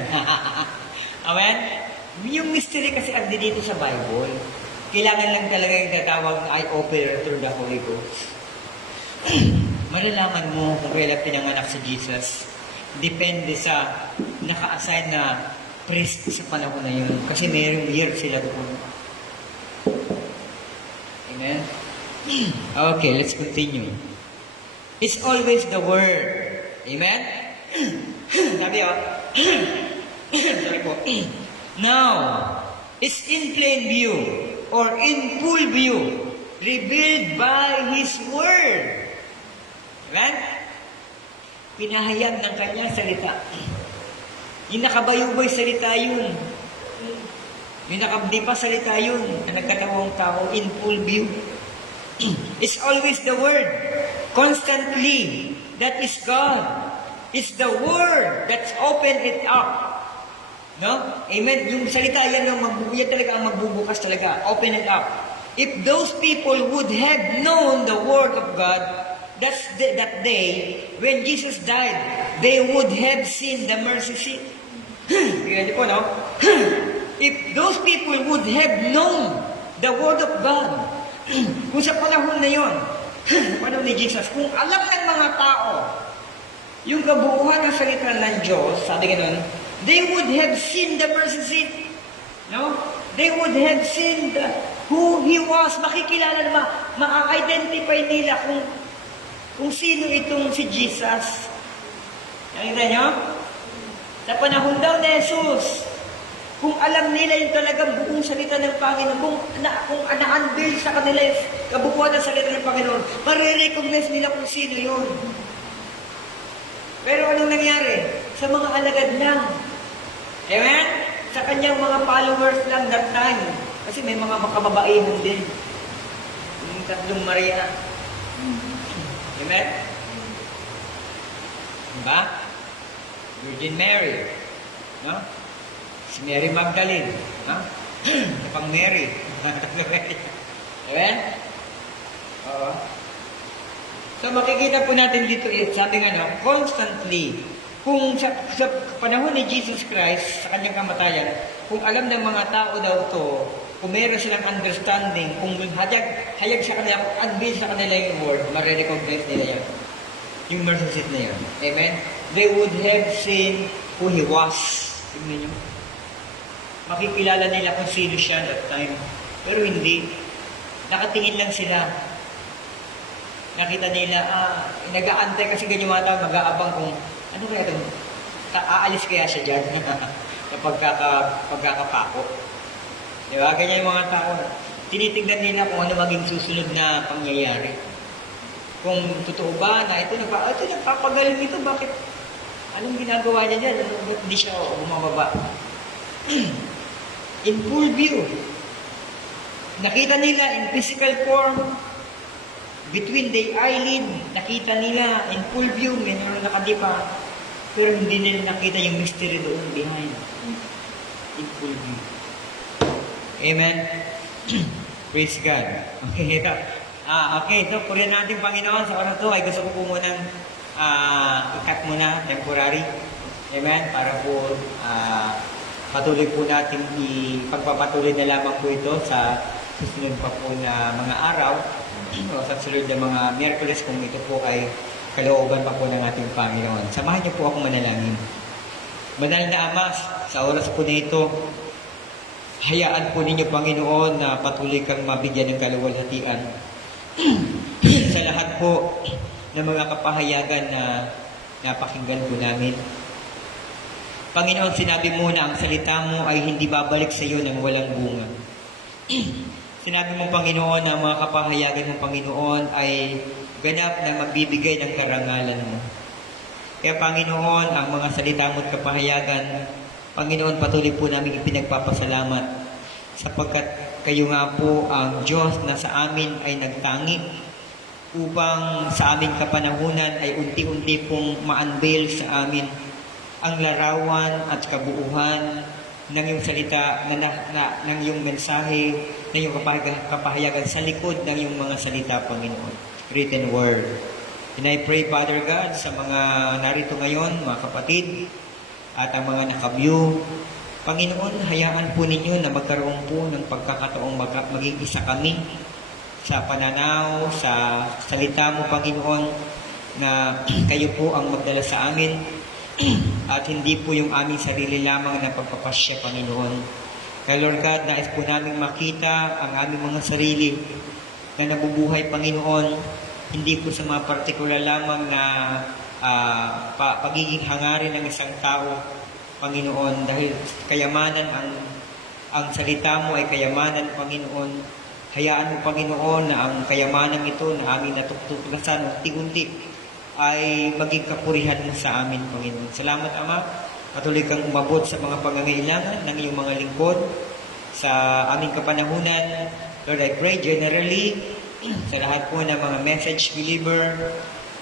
Amen? Yung mystery kasi andi dito sa Bible. Kailangan lang talaga yung tatawag na eye-opener through the Holy Ghost. Malalaman mo kung kailan pinanganak si Jesus. Depende sa naka-assign na priest sa panahon na yun. Kasi mayroong year sila doon. Amen? Okay, let's continue. It's always the Word. Amen? Sabi sorry po. Now, it's in plain view or in full view, revealed by His Word. Amen? Pinahayag ng kanyang salita. Yung nakabayubay salita yun. Yung nakabdi pa salita yun na nagkatawang tao in full view. It's always the Word. Constantly That is God. It's the Word that's opened it up. No? Amen? Yung salita yan, yan talaga ang magbubukas talaga. Open it up. If those people would have known the Word of God, that day, when Jesus died, they would have seen the mercy seat. Tingnan niyo po, no? If those people would have known the Word of God, kung sa panahon na yon, panahon ni Jesus, kung alam ng mga tao, yung kabuuan ng salita ng Diyos, sabi ganun, they would have seen the mercy seat. No? They would have seen who He was. Makikilala na, ma-identify nila kung sino itong si Jesus. Nakita nyo? Sa panahon daw ni Jesus, kung alam nila yung talagang buong salita ng Panginoon, kung na-unveil sa kanila yung kabuuan ng salita ng Panginoon, marirecognize nila kung sino yun. Pero anong nangyari? Sa mga alagad lang. Amen? Sa kanyang mga followers lang that time. Kasi may mga makababaihan din. Yung tatlong Maria. Amen? Diba? Virgin Mary. No? Si Mary Magdalene. No? Sa pang Mary. Amen? Oo. So makikita po natin dito, sabi nga, no, constantly, kung sa panahon ni Jesus Christ, sa kanyang kamatayan, kung alam ng mga tao daw to, kung meron silang understanding, kung hayag sa kanila, kung unveil sa kanila yung word, marirecognize nila yan. Yung mercy seat na yan. Amen? They would have seen who He was. Tignan nyo. Makikilala nila kung sino siya that time. Pero hindi. Nakatingin lang sila. Nakita nila, nag-aantay kasi ganyan mga tao, mag-aabang kung, ano kaya ito? Aalis kaya siya dyan na pagkakapako. Di ba? Ganyan yung mga tao. Tinitignan nila kung ano maging susunod na pangyayari. Kung totoo ba na ito nagpapagaling ito, bakit? Anong ginagawa niya dyan? Ba't hindi siya bumababa? In full view. Nakita nila in physical form, between the eyelid, nakita nila in full view, mayroon nakadipa, pero hindi nila nakita yung mystery doon behind. In full view. Amen? Praise God. Okay, ito. Okay, ito, purihan natin Panginoon. Sa oras to ay gusto ko po munang i-cut muna, temporary. Amen? Para po patuloy po natin ipagpapatuloy na lamang po ito sa susunod pa po na mga araw. O sa sunod na mga Miyerkules kung ito po ay kalooban pa po ng ating Panginoon. Samahan niyo po ako manalangin. Banal na Ama, sa oras po na ito, hayaan po ninyo Panginoon na patuloy kang mabigyan ng kaluwalhatian sa lahat po ng mga kapahayagan na napakinggan po namin. Panginoon, sinabi mo na ang salita mo ay hindi babalik sa iyo ng walang bunga. Sinabi mo, Panginoon, na ang mga kapahayagan mo, Panginoon, ay ganap na magbibigay ng karangalan mo. Kaya, Panginoon, ang mga salita mo at kapahayagan, Panginoon, patuloy po namin ipinagpapasalamat sapagkat kayo nga po ang Diyos na sa amin ay nagtangi upang sa aming kapanahunan ay unti-unti pong ma-unveil sa amin ang larawan at kabuuhan ng iyong salita, ng iyong mensahe, ng iyong kapahayagan sa likod ng iyong mga salita, Panginoon. Written word. And I pray, Father God, sa mga narito ngayon, mga kapatid, at ang mga nakabyo, Panginoon, hayaan po ninyo na magkaroon po ng pagkakataong maging isa kami sa pananaw, sa salita mo, Panginoon, na kayo po ang magdala sa amin, at hindi po yung aming sarili lamang na pagpapasya, Panginoon. Kaya Lord God, nais po namin makita ang aming mga sarili na nabubuhay, Panginoon, hindi po sa mga partikular lamang na pagiging hangarin ng isang tao, Panginoon, dahil kayamanan ang salita mo ay kayamanan, Panginoon. Hayaan mo, Panginoon, na ang kayamanan ito na aming natutuklasan unti-unti ay maging kapurihan mo sa amin, Panginoon. Salamat, Ama. Patuloy kang umabot sa mga pangangailangan ng iyong mga lingkod sa aming kapanahunan. Lord, I pray generally sa lahat po ng mga message believer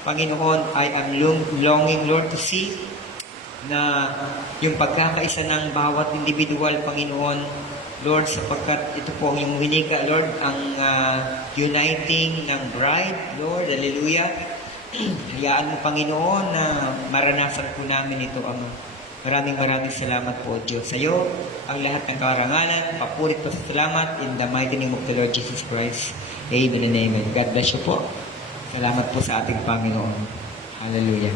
Panginoon, I am longing, Lord, to see na yung pagkakaisa ng bawat individual, Panginoon, Lord, sapagkat ito po ang iyong winika, Lord, ang uniting ng bride, Lord, hallelujah. Hayaan mo, Panginoon, na maranasan po namin ito, Ama. Maraming salamat po, Diyos. Sa iyo, ang lahat ng karangalan, papurit po sa salamat, in the mighty name of the Lord Jesus Christ. Amen and amen. God bless you po. Salamat po sa ating Panginoon. Hallelujah.